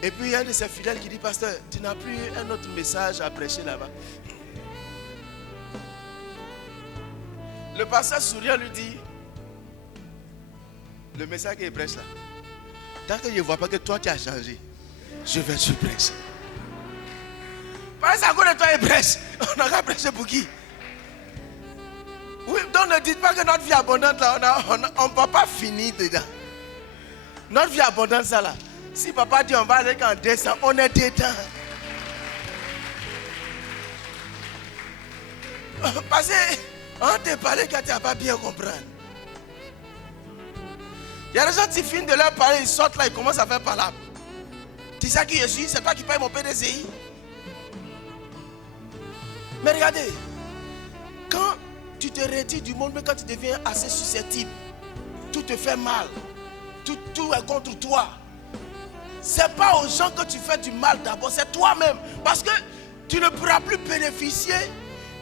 Et puis, il y a un de ses fidèles qui dit, pasteur, tu n'as plus un autre message à prêcher là-bas. Le pasteur souriant lui dit, le message qu'il prêche là, tant que je ne vois pas que toi tu as changé, je vais te prêcher. Parce qu'à cause de toi il prêche, on n'a qu'à prêcher pour qui? Oui, donc ne dites pas que notre vie abondante là, on ne peut pas finir dedans. Notre vie abondante ça là, si papa dit on va aller qu'en décembre, on est dedans. Parce qu'on te parle quand tu n'as pas bien comprendre. Il y a des gens qui finissent de leur parler, ils sortent là, ils commencent à faire palabre. Tu sais qui je suis? C'est toi qui paye mon PDCI. Mais regardez, quand tu te retires du monde, mais quand tu deviens assez susceptible, tout te fait mal, tout est contre toi. C'est pas aux gens que tu fais du mal d'abord, c'est toi-même. Parce que tu ne pourras plus bénéficier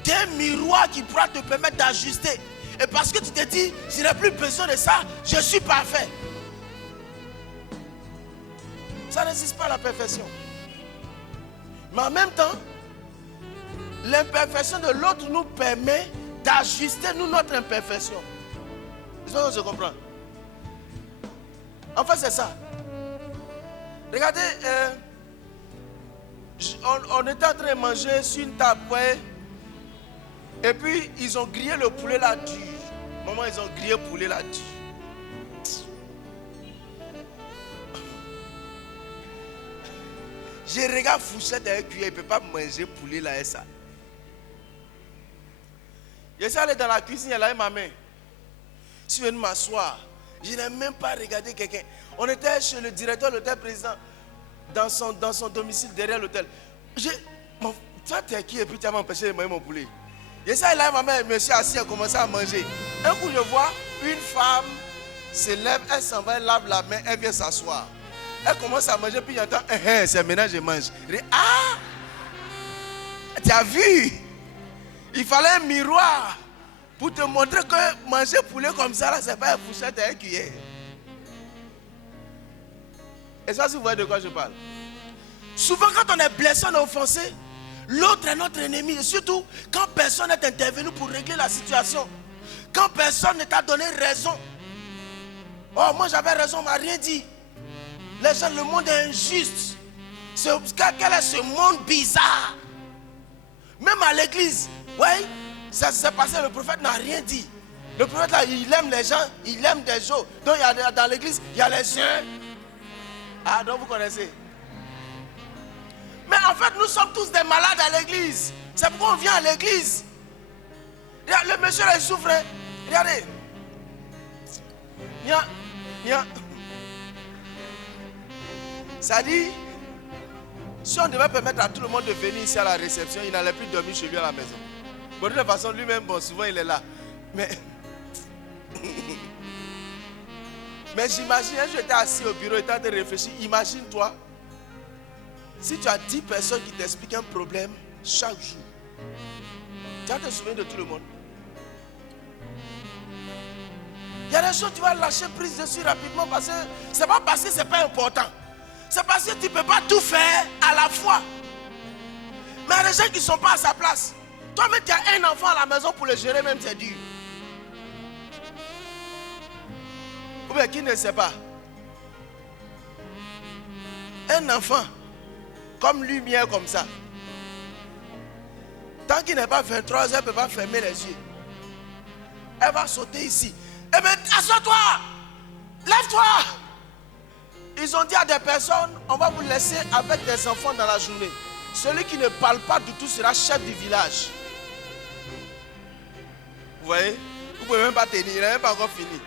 d'un miroir qui pourra te permettre d'ajuster. Et parce que tu te dis, je n'ai plus besoin de ça, je suis parfait. Ça n'existe pas la perfection. Mais en même temps, l'imperfection de l'autre nous permet d'ajuster nous notre imperfection. Je comprends. En fait, c'est ça. Regardez, on était en train de manger sur une table, ouais, et puis ils ont grillé le poulet là dur. Maman, ils ont grillé le poulet là dur. Je regarde Fouchette avec cuillère, il ne peut pas manger poulet là et ça. Je suis allé dans la cuisine, elle avait ma main. Je suis venu m'asseoir. Je n'ai même pas regardé quelqu'un. On était chez le directeur de l'hôtel président, dans son domicile, derrière l'hôtel. Toi, tu es qui et puis tu as empêché de manger mon poulet. Je suis allé là, ma main, je me suis assis, elle a commencé à manger. Un coup, je vois une femme se lève, elle s'en va, elle lave la main, elle vient s'asseoir. Elle commence à manger, puis j'entends, c'est maintenant je mange. Je dis, ah, tu as vu? Il fallait un miroir pour te montrer que manger poulet comme ça, là, c'est pas une fourchette et une cuillère. Et ça, si vous voyez de quoi je parle. Souvent, quand on est blessé, on est offensé, l'autre est notre ennemi. Et surtout, quand personne n'est intervenu pour régler la situation. Quand personne ne t'a donné raison. Oh, moi j'avais raison, on ne m'a rien dit. Les gens, le monde est injuste. Quel est ce monde bizarre? Même à l'église, oui, ça s'est passé, le prophète n'a rien dit. Le prophète là, il aime les gens, il aime des gens. Donc dans l'église, il y a les uns. Ah, donc vous connaissez. Mais en fait, nous sommes tous des malades à l'église. C'est pourquoi on vient à l'église. Le monsieur là, il souffre. Regardez. Ça dit, si on devait permettre à tout le monde de venir ici à la réception, il n'allait plus dormir chez lui à la maison. Bon, de toute façon, lui-même, bon, souvent il est là. Mais j'imagine, j'étais assis au bureau, étant en train de réfléchir. Imagine-toi, si tu as 10 personnes qui t'expliquent un problème chaque jour, tu vas te souvenir de tout le monde. Il y a des choses tu vas lâcher prise dessus rapidement parce que c'est pas parce que c'est pas important. C'est parce que tu ne peux pas tout faire à la fois. Mais il y a des gens qui ne sont pas à sa place. Toi-même, tu as un enfant à la maison pour le gérer, même c'est dur. Ou bien qui ne sait pas? Un enfant, comme lumière comme ça. Tant qu'il n'est pas 23 heures, elle ne peut pas fermer les yeux. Elle va sauter ici. Eh bien, assois-toi! Lève-toi! Ils ont dit à des personnes, on va vous laisser avec des enfants dans la journée. Celui qui ne parle pas du tout sera chef du village. Vous voyez? Vous ne pouvez même pas tenir, il n'a même pas encore fini.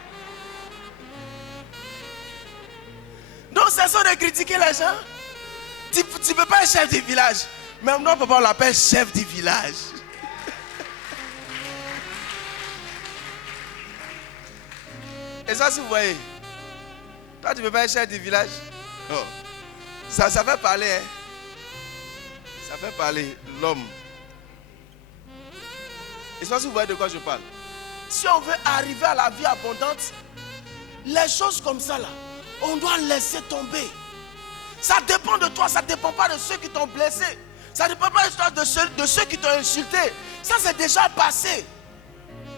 Donc, cessons de critiquer les gens. Tu ne peux pas être chef du village. Même non, papa, on l'appelle chef du village. Et ça, si vous voyez, toi, tu ne peux pas être chef du village. Non. Ça fait parler, hein. Ça fait parler l'homme. Et ça, si vous voyez de quoi je parle. Si on veut arriver à la vie abondante, les choses comme ça, là, on doit laisser tomber. Ça dépend de toi, ça ne dépend pas de ceux qui t'ont blessé. Ça ne dépend pas de ceux qui t'ont insulté. Ça, c'est déjà passé.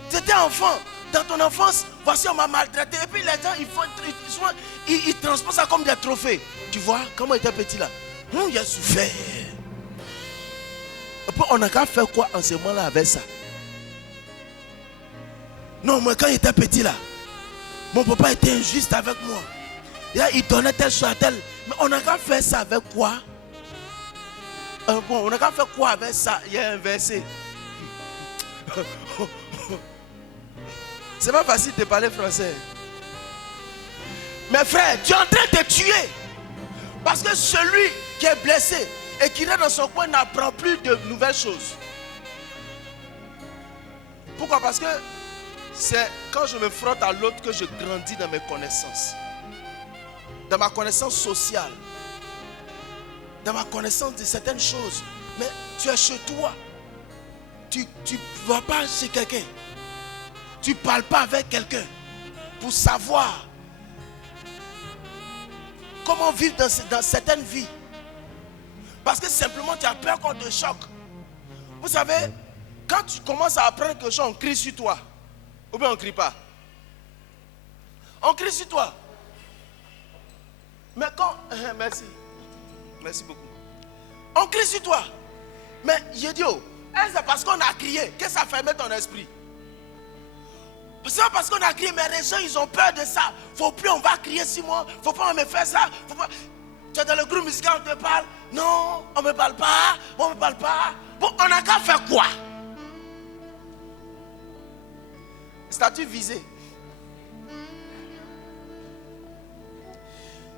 Tu étais enfant. Dans ton enfance, voici on m'a maltraité. Et puis les gens, ils transposent ça comme des trophées. Tu vois, comment il était petit là. Il a souffert. Et puis on n'a qu'à faire quoi en ce moment-là avec ça? Non, moi quand il était petit là, mon papa était injuste avec moi. Il donnait telle chose à tel. Mais on n'a qu'à faire ça avec quoi? On n'a qu'à faire quoi avec ça? Il y a un verset. C'est pas facile de parler français. Mais frère, tu es en train de te tuer. Parce que celui qui est blessé et qui reste dans son coin n'apprend plus de nouvelles choses. Pourquoi? Parce que c'est quand je me frotte à l'autre que je grandis dans mes connaissances. Dans ma connaissance sociale. Dans ma connaissance de certaines choses. Mais tu es chez toi. Tu ne vas pas chez quelqu'un. Tu ne parles pas avec quelqu'un pour savoir comment vivre dans certaines vies. Parce que simplement tu as peur qu'on te choque. Vous savez, quand tu commences à apprendre quelque chose, on crie sur toi. Ou bien on ne crie pas. On crie sur toi. Mais quand... Merci. Merci beaucoup. On crie sur toi. Mais j'ai dit, oh, c'est parce qu'on a crié que ça ferme ton esprit. C'est pas parce qu'on a crié, mais les gens ils ont peur de ça. Faut plus on va crier sur moi. Faut pas on me faire ça. Faut pas... Tu es dans le groupe musical, on te parle. Non, on me parle pas. On me parle pas. Bon, on a qu'à faire quoi? Statut visé.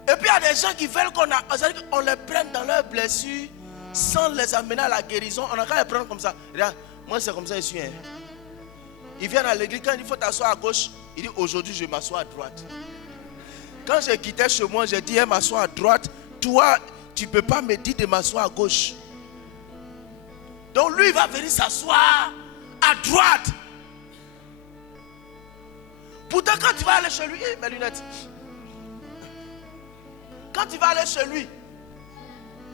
Et puis il y a des gens qui veulent qu'on les prenne dans leurs blessures sans les amener à la guérison. On a qu'à les prendre comme ça. Regarde, moi c'est comme ça je suis. Hein. Ils viennent à l'église, quand il faut t'asseoir à gauche, il dit aujourd'hui je m'assois à droite. Quand j'ai quitté chez moi, j'ai dit m'asseoir à droite. Toi, tu ne peux pas me dire de m'asseoir à gauche. Donc lui, il va venir s'asseoir à droite. Pourtant, quand tu vas aller chez lui, mes lunettes. Quand tu vas aller chez lui,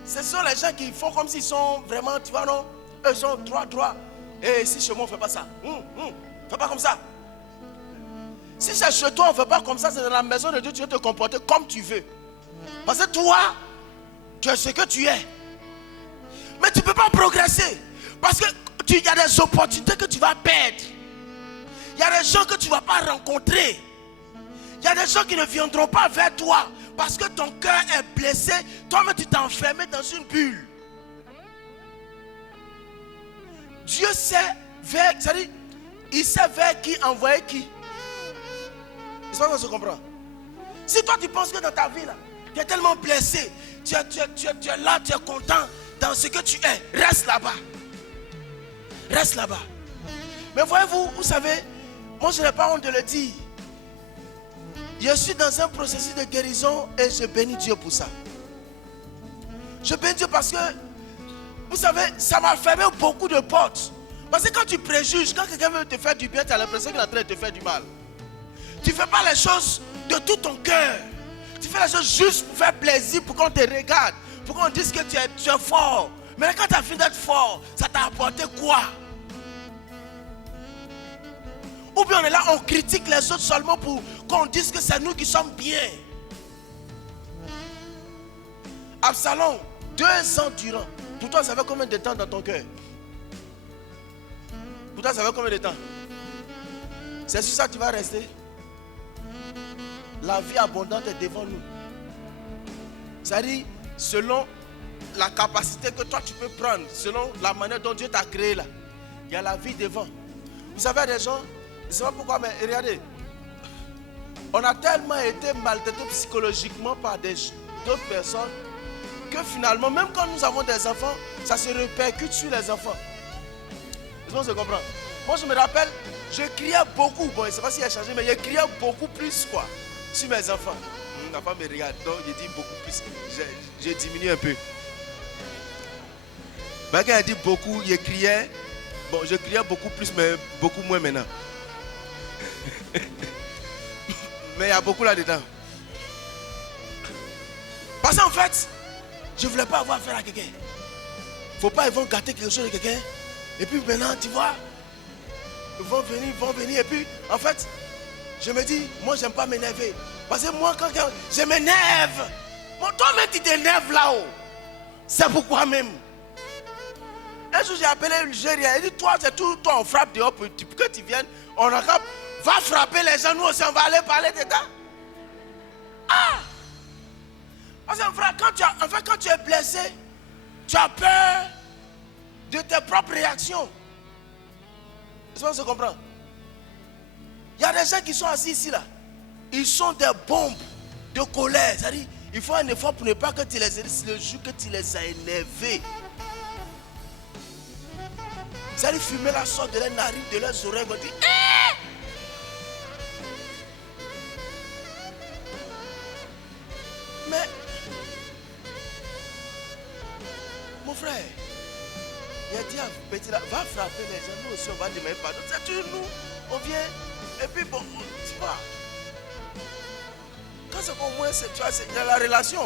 ce sont les gens qui font comme s'ils sont vraiment, tu vois, non? Eux sont droits. Et ici, chez moi, on ne fait pas ça. Fais pas comme ça. Si c'est chez toi, on ne fait pas comme ça, c'est dans la maison de Dieu, tu veux te comporter comme tu veux. Parce que toi, tu es ce que tu es. Mais tu ne peux pas progresser. Parce qu'il y a des opportunités que tu vas perdre. Il y a des gens que tu ne vas pas rencontrer. Il y a des gens qui ne viendront pas vers toi. Parce que ton cœur est blessé. Toi-même, tu t'es enfermé dans une bulle. Dieu sait vers... C'est-à-dire, il sait vers qui envoyer qui. C'est pas qu'on se comprend. Si toi tu penses que dans ta vie là, tu es tellement blessé, tu es là, tu es content dans ce que tu es, reste là-bas. Reste là-bas. Mais voyez-vous, vous savez, moi je n'ai pas honte de le dire. Je suis dans un processus de guérison et je bénis Dieu pour ça. Je bénis Dieu parce que, vous savez, ça m'a fermé beaucoup de portes. Parce que quand tu préjuges, quand quelqu'un veut te faire du bien, tu as l'impression qu'il est en train de te faire du mal. Tu ne fais pas les choses de tout ton cœur. Tu fais les choses juste pour faire plaisir, pour qu'on te regarde, pour qu'on dise que tu es fort. Mais quand tu as fini d'être fort, ça t'a apporté quoi? Ou bien on est là, on critique les autres seulement pour qu'on dise que c'est nous qui sommes bien. Absalom, 2 ans durant. Pour toi, ça fait combien de temps dans ton cœur? Pour toi, ça fait combien de temps? C'est sur ça que tu vas rester? La vie abondante est devant nous. C'est-à-dire, selon la capacité que toi tu peux prendre, selon la manière dont Dieu t'a créé là, il y a la vie devant. Vous savez, des gens, je ne sais pas pourquoi, mais regardez, on a tellement été maltraités psychologiquement par d'autres personnes que finalement, même quand nous avons des enfants, ça se répercute sur les enfants. Est-ce qu'on se comprend? Moi, je me rappelle, je criais beaucoup. Bon, je ne sais pas s'il a changé, mais je criais beaucoup plus, quoi, sur mes enfants. Ma femme me regarde, donc je dis beaucoup plus. Je diminue un peu. Mais quand elle dit beaucoup, je criais. Bon, je criais beaucoup plus, mais beaucoup moins maintenant. Mais il y a beaucoup là-dedans. Parce qu'en fait, je ne voulais pas avoir affaire à quelqu'un. Il ne faut pas, ils vont gâter quelque chose de quelqu'un. Et puis maintenant, tu vois, ils vont venir. Et puis, en fait, je me dis, moi, je n'aime pas m'énerver. Parce que moi, quand je m'énerve, toi-même, tu t'énerves là-haut. C'est pourquoi même. Un jour, j'ai appelé l'Algérien. Il dit, toi, c'est tout, toi, on frappe dehors pour que tu viennes. On va frapper les gens, nous aussi, on va aller parler dedans. Ah! Parce que frère, quand tu es blessé, tu as peur de tes propres réactions. Est-ce que tu comprends? Il y a des gens qui sont assis ici là. Ils sont des bombes de colère. C'est-à-dire, il faut un effort pour ne pas que tu les aides le jour que tu les as énervés. C'est-à-dire, fumer la sorte de leurs narines, de leurs oreilles. On dit, mais, mon frère, il a dit à petit là, va frapper les gens. Nous aussi, on va demander pardon. C'est toujours nous, on vient. Et puis, bon, tu vois. Quand c'est au moins, tu vois, c'est la relation.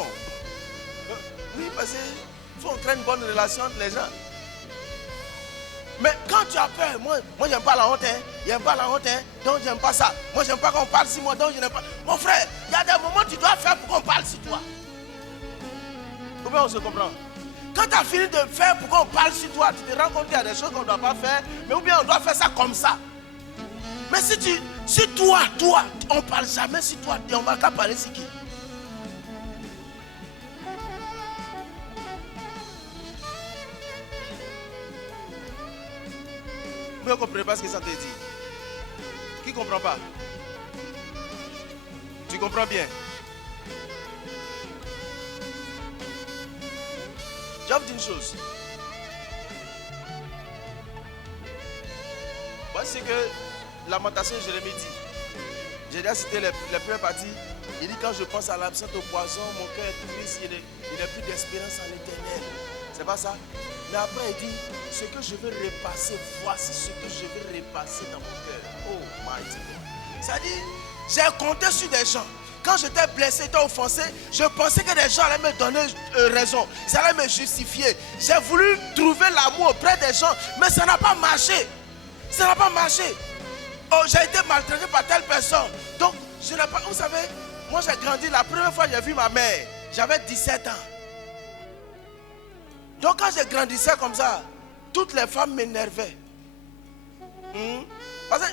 Oui, parce qu'il faut qu'on crée une bonne relation entre les gens. Mais quand tu as peur, moi j'aime pas la honte, j'aime pas la honte, donc j'aime pas ça. Moi j'aime pas qu'on parle sur moi, donc je n'aime pas. Mon frère, il y a des moments où tu dois faire pour qu'on parle sur toi. Ou bien on se comprend. Quand tu as fini de faire pour qu'on parle sur toi, tu te rends compte qu'il y a des choses qu'on ne doit pas faire, mais ou bien on doit faire ça comme ça. Mais si toi, on ne parle jamais sur toi, on va qu'à parler sur qui? Vous ne comprenez pas ce que ça te dit? Qui ne comprend pas? Tu comprends bien? Je vais vous dire une chose. Voici que Lamentation de Jérémie dit. J'ai déjà cité les premières parties. Il dit quand je pense à l'absence au poison, mon cœur est triste, il n'a plus d'espérance en l'éternel. C'est pas ça? Mais après il dit, ce que je veux repasser, voici ce que je veux repasser dans mon cœur. Oh my God. Ça dit, j'ai compté sur des gens. Quand j'étais blessé, j'étais offensé, je pensais que des gens allaient me donner raison. Ça allait me justifier. J'ai voulu trouver l'amour auprès des gens, mais ça n'a pas marché. Ça n'a pas marché. Oh, j'ai été maltraité par telle personne. Donc, je n'ai pas. Vous savez, moi j'ai grandi, la première fois que j'ai vu ma mère, j'avais 17 ans. Donc, quand je grandissais comme ça, toutes les femmes m'énervaient. Parce que,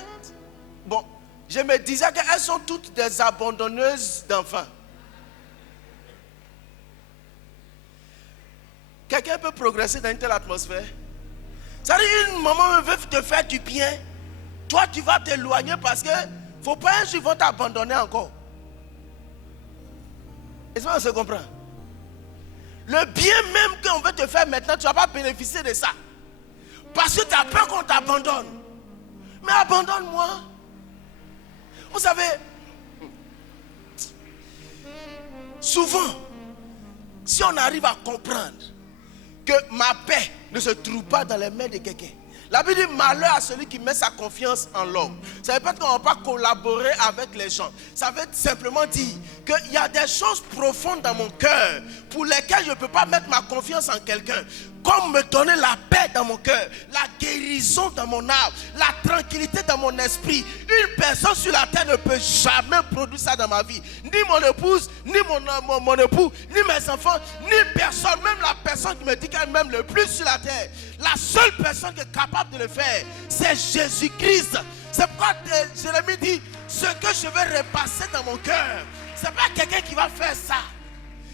bon, je me disais qu'elles sont toutes des abandonneuses d'enfants. Quelqu'un peut progresser dans une telle atmosphère? C'est-à-dire, une maman veut te faire du bien. Toi, tu vas t'éloigner parce que faut pas un jour ils vont t'abandonner encore. Est-ce qu'on se comprend? Le bien même qu'on veut te faire maintenant, tu ne vas pas bénéficier de ça. Parce que tu as peur qu'on t'abandonne. Mais abandonne-moi. Vous savez, souvent, si on arrive à comprendre que ma paix ne se trouve pas dans les mains de quelqu'un. La Bible dit malheur à celui qui met sa confiance en l'homme. Ça ne veut pas dire qu'on ne va pas collaborer avec les gens. Ça veut simplement dire qu'il y a des choses profondes dans mon cœur pour lesquelles je ne peux pas mettre ma confiance en quelqu'un. Comme me donner la paix dans mon cœur, la guérison dans mon âme, la tranquillité dans mon esprit. Une personne sur la terre ne peut jamais produire ça dans ma vie. Ni mon épouse, ni mon époux, ni mes enfants, ni personne. Même la personne qui me dit qu'elle m'aime le plus sur la terre. La seule personne qui est capable de le faire, c'est Jésus-Christ. C'est pourquoi Jérémie dit, ce que je vais repasser dans mon cœur, ce n'est pas quelqu'un qui va faire ça.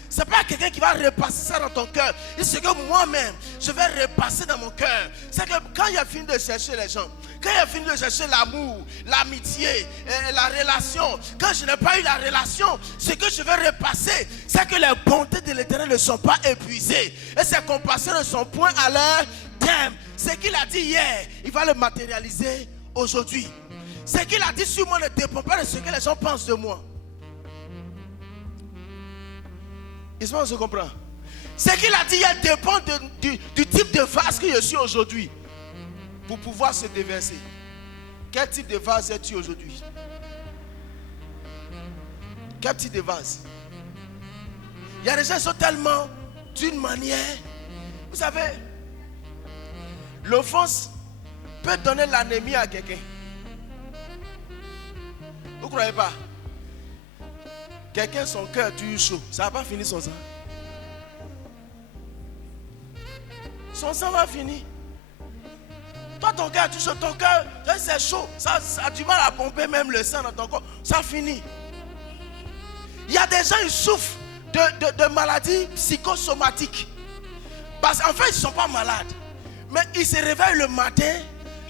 Ce n'est pas quelqu'un qui va repasser ça dans ton cœur. C'est que moi-même, je vais repasser dans mon cœur. C'est que quand il a fini de chercher les gens, quand il a fini de chercher l'amour, l'amitié, la relation, quand je n'ai pas eu la relation, ce que je vais repasser, c'est que les bontés de l'Éternel ne sont pas épuisées. Et ses compassions ne sont point à leur terme. Ce qu'il a dit hier, il va le matérialiser aujourd'hui. Ce qu'il a dit sur moi ne dépend pas de ce que les gens pensent de moi. Est-ce qu'on se comprend? Ce qu'il a dit hier dépend du type de vase que je suis aujourd'hui pour pouvoir se déverser. Quel type de vase es-tu aujourd'hui? Quel type de vase? Il y a des gens qui sont tellement d'une manière. Vous savez, l'offense peut donner l'anémie à quelqu'un. Vous ne croyez pas? Quelqu'un, son cœur toujours chaud. Ça n'a pas fini son sang. Son sang va finir. Toi, ton cœur toujours chaud. Ton cœur, c'est chaud. Ça a du mal à pomper même le sang dans ton corps. Ça finit. Il y a des gens qui souffrent de maladies psychosomatiques. Parce qu'en fait, ils ne sont pas malades. Mais ils se réveillent le matin.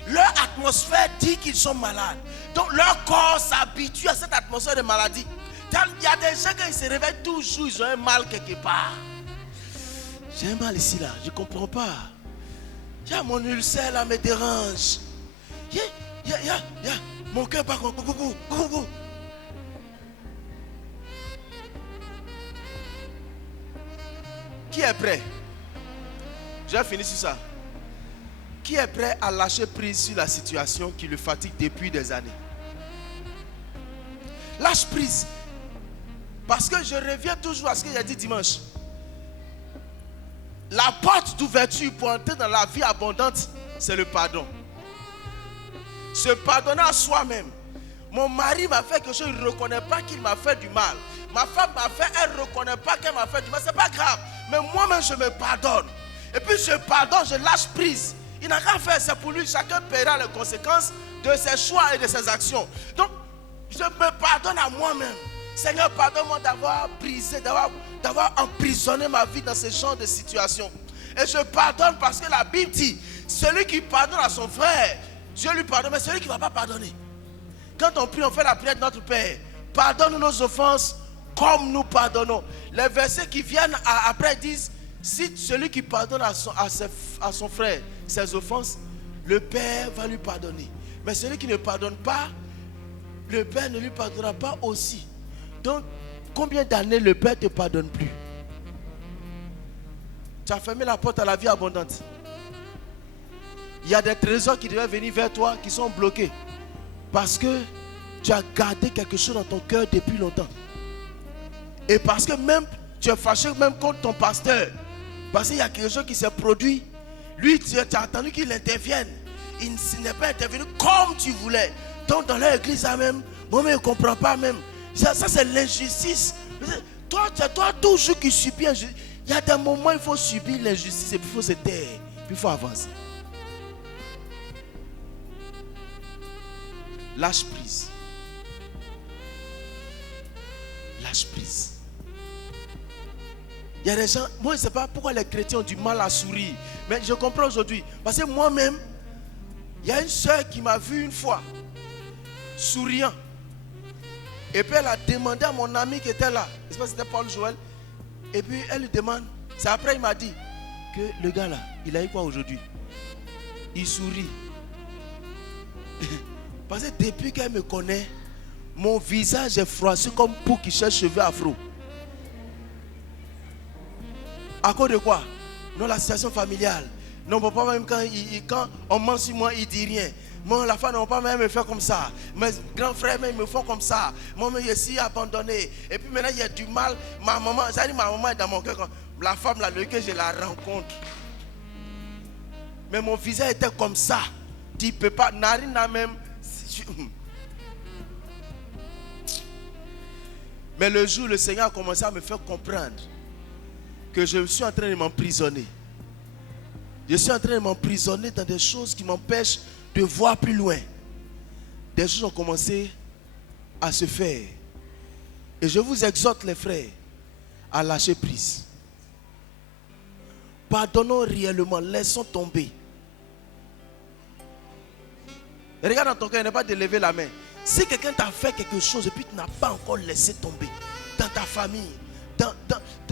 leur atmosphère dit qu'ils sont malades. Donc leur corps s'habitue à cette atmosphère de maladie. Il y a des gens, quand ils se réveillent toujours, ils ont un mal quelque part. J'ai un mal ici là, je ne comprends pas. Mon ulcère là me dérange. Mon cœur bat comme coucou. Qui est prêt? J'ai fini sur ça. Qui est prêt à lâcher prise sur la situation qui le fatigue depuis des années? Lâche prise. Parce que je reviens toujours à ce que j'ai dit dimanche. La porte d'ouverture pour entrer dans la vie abondante, c'est le pardon. Se pardonner à soi-même. Mon mari m'a fait quelque chose, il ne reconnaît pas qu'il m'a fait du mal. Ma femme m'a fait, elle ne reconnaît pas qu'elle m'a fait du mal. Ce n'est pas grave. Mais moi-même, je me pardonne. Et puis je pardonne, je lâche prise. Il n'a qu'à faire, c'est pour lui. Chacun paiera les conséquences de ses choix et de ses actions. Donc, je me pardonne à moi-même. Seigneur, pardonne-moi d'avoir brisé, d'avoir emprisonné ma vie dans ce genre de situation. Et je pardonne parce que la Bible dit, celui qui pardonne à son frère, Dieu lui pardonne, mais celui qui ne va pas pardonner. Quand on prie, on fait la prière de notre Père. Pardonne nos offenses comme nous pardonnons. Les versets qui viennent après disent, si celui qui pardonne à son frère ses offenses, le Père va lui pardonner. Mais celui qui ne pardonne pas, le Père ne lui pardonnera pas aussi. Donc, combien d'années le Père ne te pardonne plus? Tu as fermé la porte à la vie abondante. Il y a des trésors qui devaient venir vers toi qui sont bloqués. Parce que tu as gardé quelque chose dans ton cœur depuis longtemps. Et parce que même tu es fâché même contre ton pasteur. Parce qu'il y a quelque chose qui s'est produit. Lui, tu as attendu qu'il intervienne. Il n'est pas intervenu comme tu voulais. Donc dans leur église même, moi-même je ne comprends pas même. Ça c'est l'injustice. Toi toujours qui subis l'injustice. Il y a des moments où il faut subir l'injustice et puis il faut se taire. Puis il faut avancer. Lâche prise. Lâche prise. Il y a des gens, moi je ne sais pas pourquoi les chrétiens ont du mal à sourire. Mais je comprends aujourd'hui. Parce que moi-même, il y a une soeur qui m'a vu une fois, souriant. Et puis elle a demandé à mon ami qui était là, je ne sais pas si c'était Paul Joël. Et puis elle lui demande, c'est après il m'a dit que le gars là, il a eu quoi aujourd'hui? Il sourit. Parce que depuis qu'elle me connaît, mon visage est froissé comme pour qui cherche cheveux afro. À cause de quoi? Non, la situation familiale. Non, papa, même quand on ment sur moi, il ne dit rien. Moi, la femme, non, pas même me fait comme ça. Mes grands frères, même, me font comme ça. Moi, je suis abandonné. Et puis maintenant, il y a du mal. Ma maman, ça dit, ma maman est dans mon cœur. La femme, là, que je la rencontre. Mais mon visage était comme ça. Tu ne peux pas, narine là même. Mais le jour où le Seigneur a commencé à me faire comprendre que je suis en train de m'emprisonner. Je suis en train de m'emprisonner dans des choses qui m'empêchent de voir plus loin. Des choses ont commencé à se faire. Et je vous exhorte les frères à lâcher prise. Pardonnons réellement, laissons tomber. Et regarde dans ton cœur, il n'est pas de lever la main. Si quelqu'un t'a fait quelque chose et puis tu n'as pas encore laissé tomber, dans ta famille,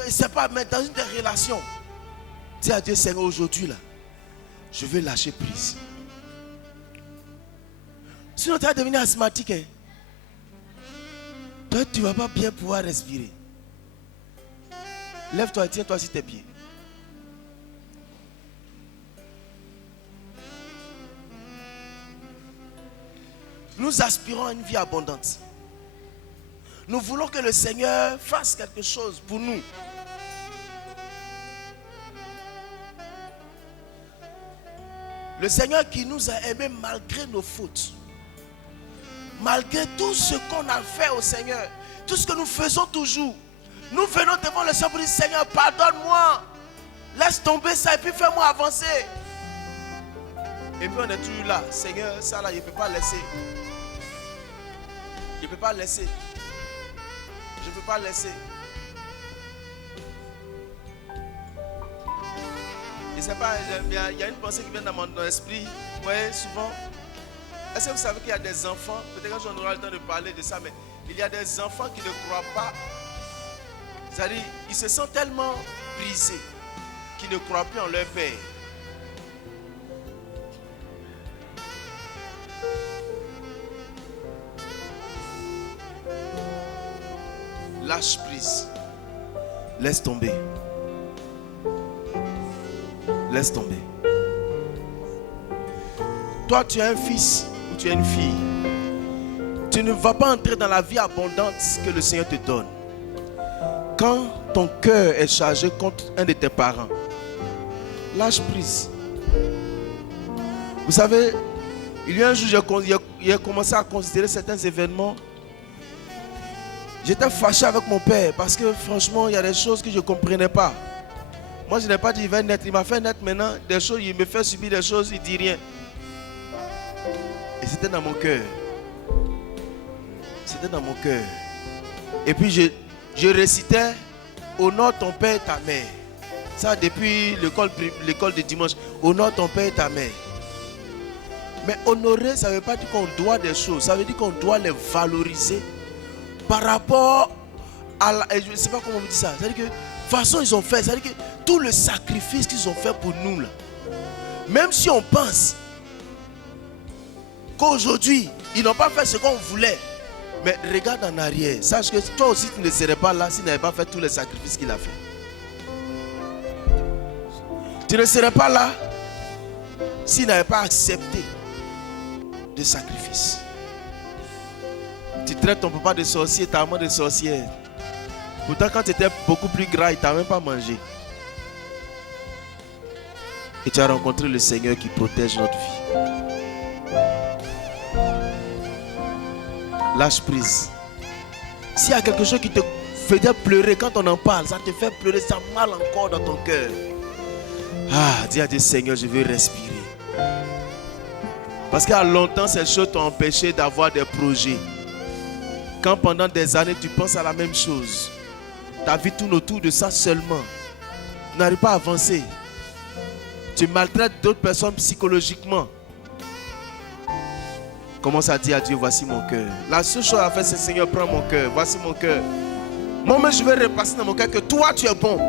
c'est pas, mais dans une des relations, dis à Dieu, Seigneur, aujourd'hui là, je vais lâcher prise. Sinon tu vas devenir asthmatique. Hein? Toi, tu ne vas pas bien pouvoir respirer. Lève-toi et tiens-toi sur tes pieds. Nous aspirons à une vie abondante. Nous voulons que le Seigneur fasse quelque chose pour nous. Le Seigneur qui nous a aimés malgré nos fautes. Malgré tout ce qu'on a fait au Seigneur. Tout ce que nous faisons toujours. Nous venons devant le Seigneur pour dire, Seigneur, pardonne-moi. Laisse tomber ça et puis fais-moi avancer. Et puis on est toujours là. Seigneur, ça là, je ne peux pas laisser. Je ne peux pas laisser. Je ne peux pas laisser. Je ne sais pas, il y a une pensée qui vient dans mon esprit. voyez, souvent, est-ce que vous savez qu'il y a des enfants, peut-être que j'en aurai le temps de parler de ça, mais il y a des enfants qui ne croient pas. C'est-à-dire, ils se sentent tellement brisés qu'ils ne croient plus en leur père. Lâche prise. Laisse tomber. Laisse tomber. Toi, tu es un fils ou tu es une fille. Tu ne vas pas entrer dans la vie abondante que le Seigneur te donne quand ton cœur est chargé contre un de tes parents. Lâche prise. Vous savez, il y a un jour, j'ai commencé à considérer certains événements. J'étais fâché avec mon père parce que franchement, il y a des choses que je ne comprenais pas. Moi, je n'ai pas dit il va naître. Il m'a fait naître maintenant des choses, il me fait subir des choses, il ne dit rien. Et c'était dans mon cœur. C'était dans mon cœur. Et puis je récitais honore ton père et ta mère. Ça depuis l'école de dimanche. Honore ton père et ta mère. Mais honorer, ça ne veut pas dire qu'on doit des choses. Ça veut dire qu'on doit les valoriser par rapport à je ne sais pas comment on dit ça. C'est-à-dire que de toute façon ils ont fait. C'est-à-dire que tout le sacrifice qu'ils ont fait pour nous là. Même si on pense qu'aujourd'hui ils n'ont pas fait ce qu'on voulait. Mais regarde en arrière. Sache que toi aussi tu ne serais pas là s'il n'avait pas fait tous les sacrifices qu'il a fait. Tu ne serais pas là s'il n'avait pas accepté de sacrifice. Tu traites ton papa de sorcier, ta maman de sorcière. Pourtant quand tu étais beaucoup plus gras, il ne t'a même pas mangé. Et tu as rencontré le Seigneur qui protège notre vie. Lâche prise. S'il y a quelque chose qui te faisait pleurer quand on en parle, ça te fait pleurer, ça mal encore dans ton cœur. Ah, dis à Dieu, Seigneur, je veux respirer. Parce qu'à longtemps, ces choses t'ont empêché d'avoir des projets. Quand pendant des années, tu penses à la même chose, ta vie tourne autour de ça seulement. Tu n'arrives pas à avancer. Tu maltraites d'autres personnes psychologiquement. Commence à dire à Dieu, voici mon cœur. La seule chose à faire, c'est Seigneur, prends mon cœur. Voici mon cœur. Moi-même, je vais repasser dans mon cœur que toi, tu es bon.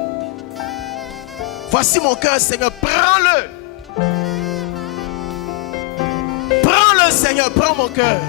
Voici mon cœur, Seigneur, prends-le. Prends-le, Seigneur, prends mon cœur.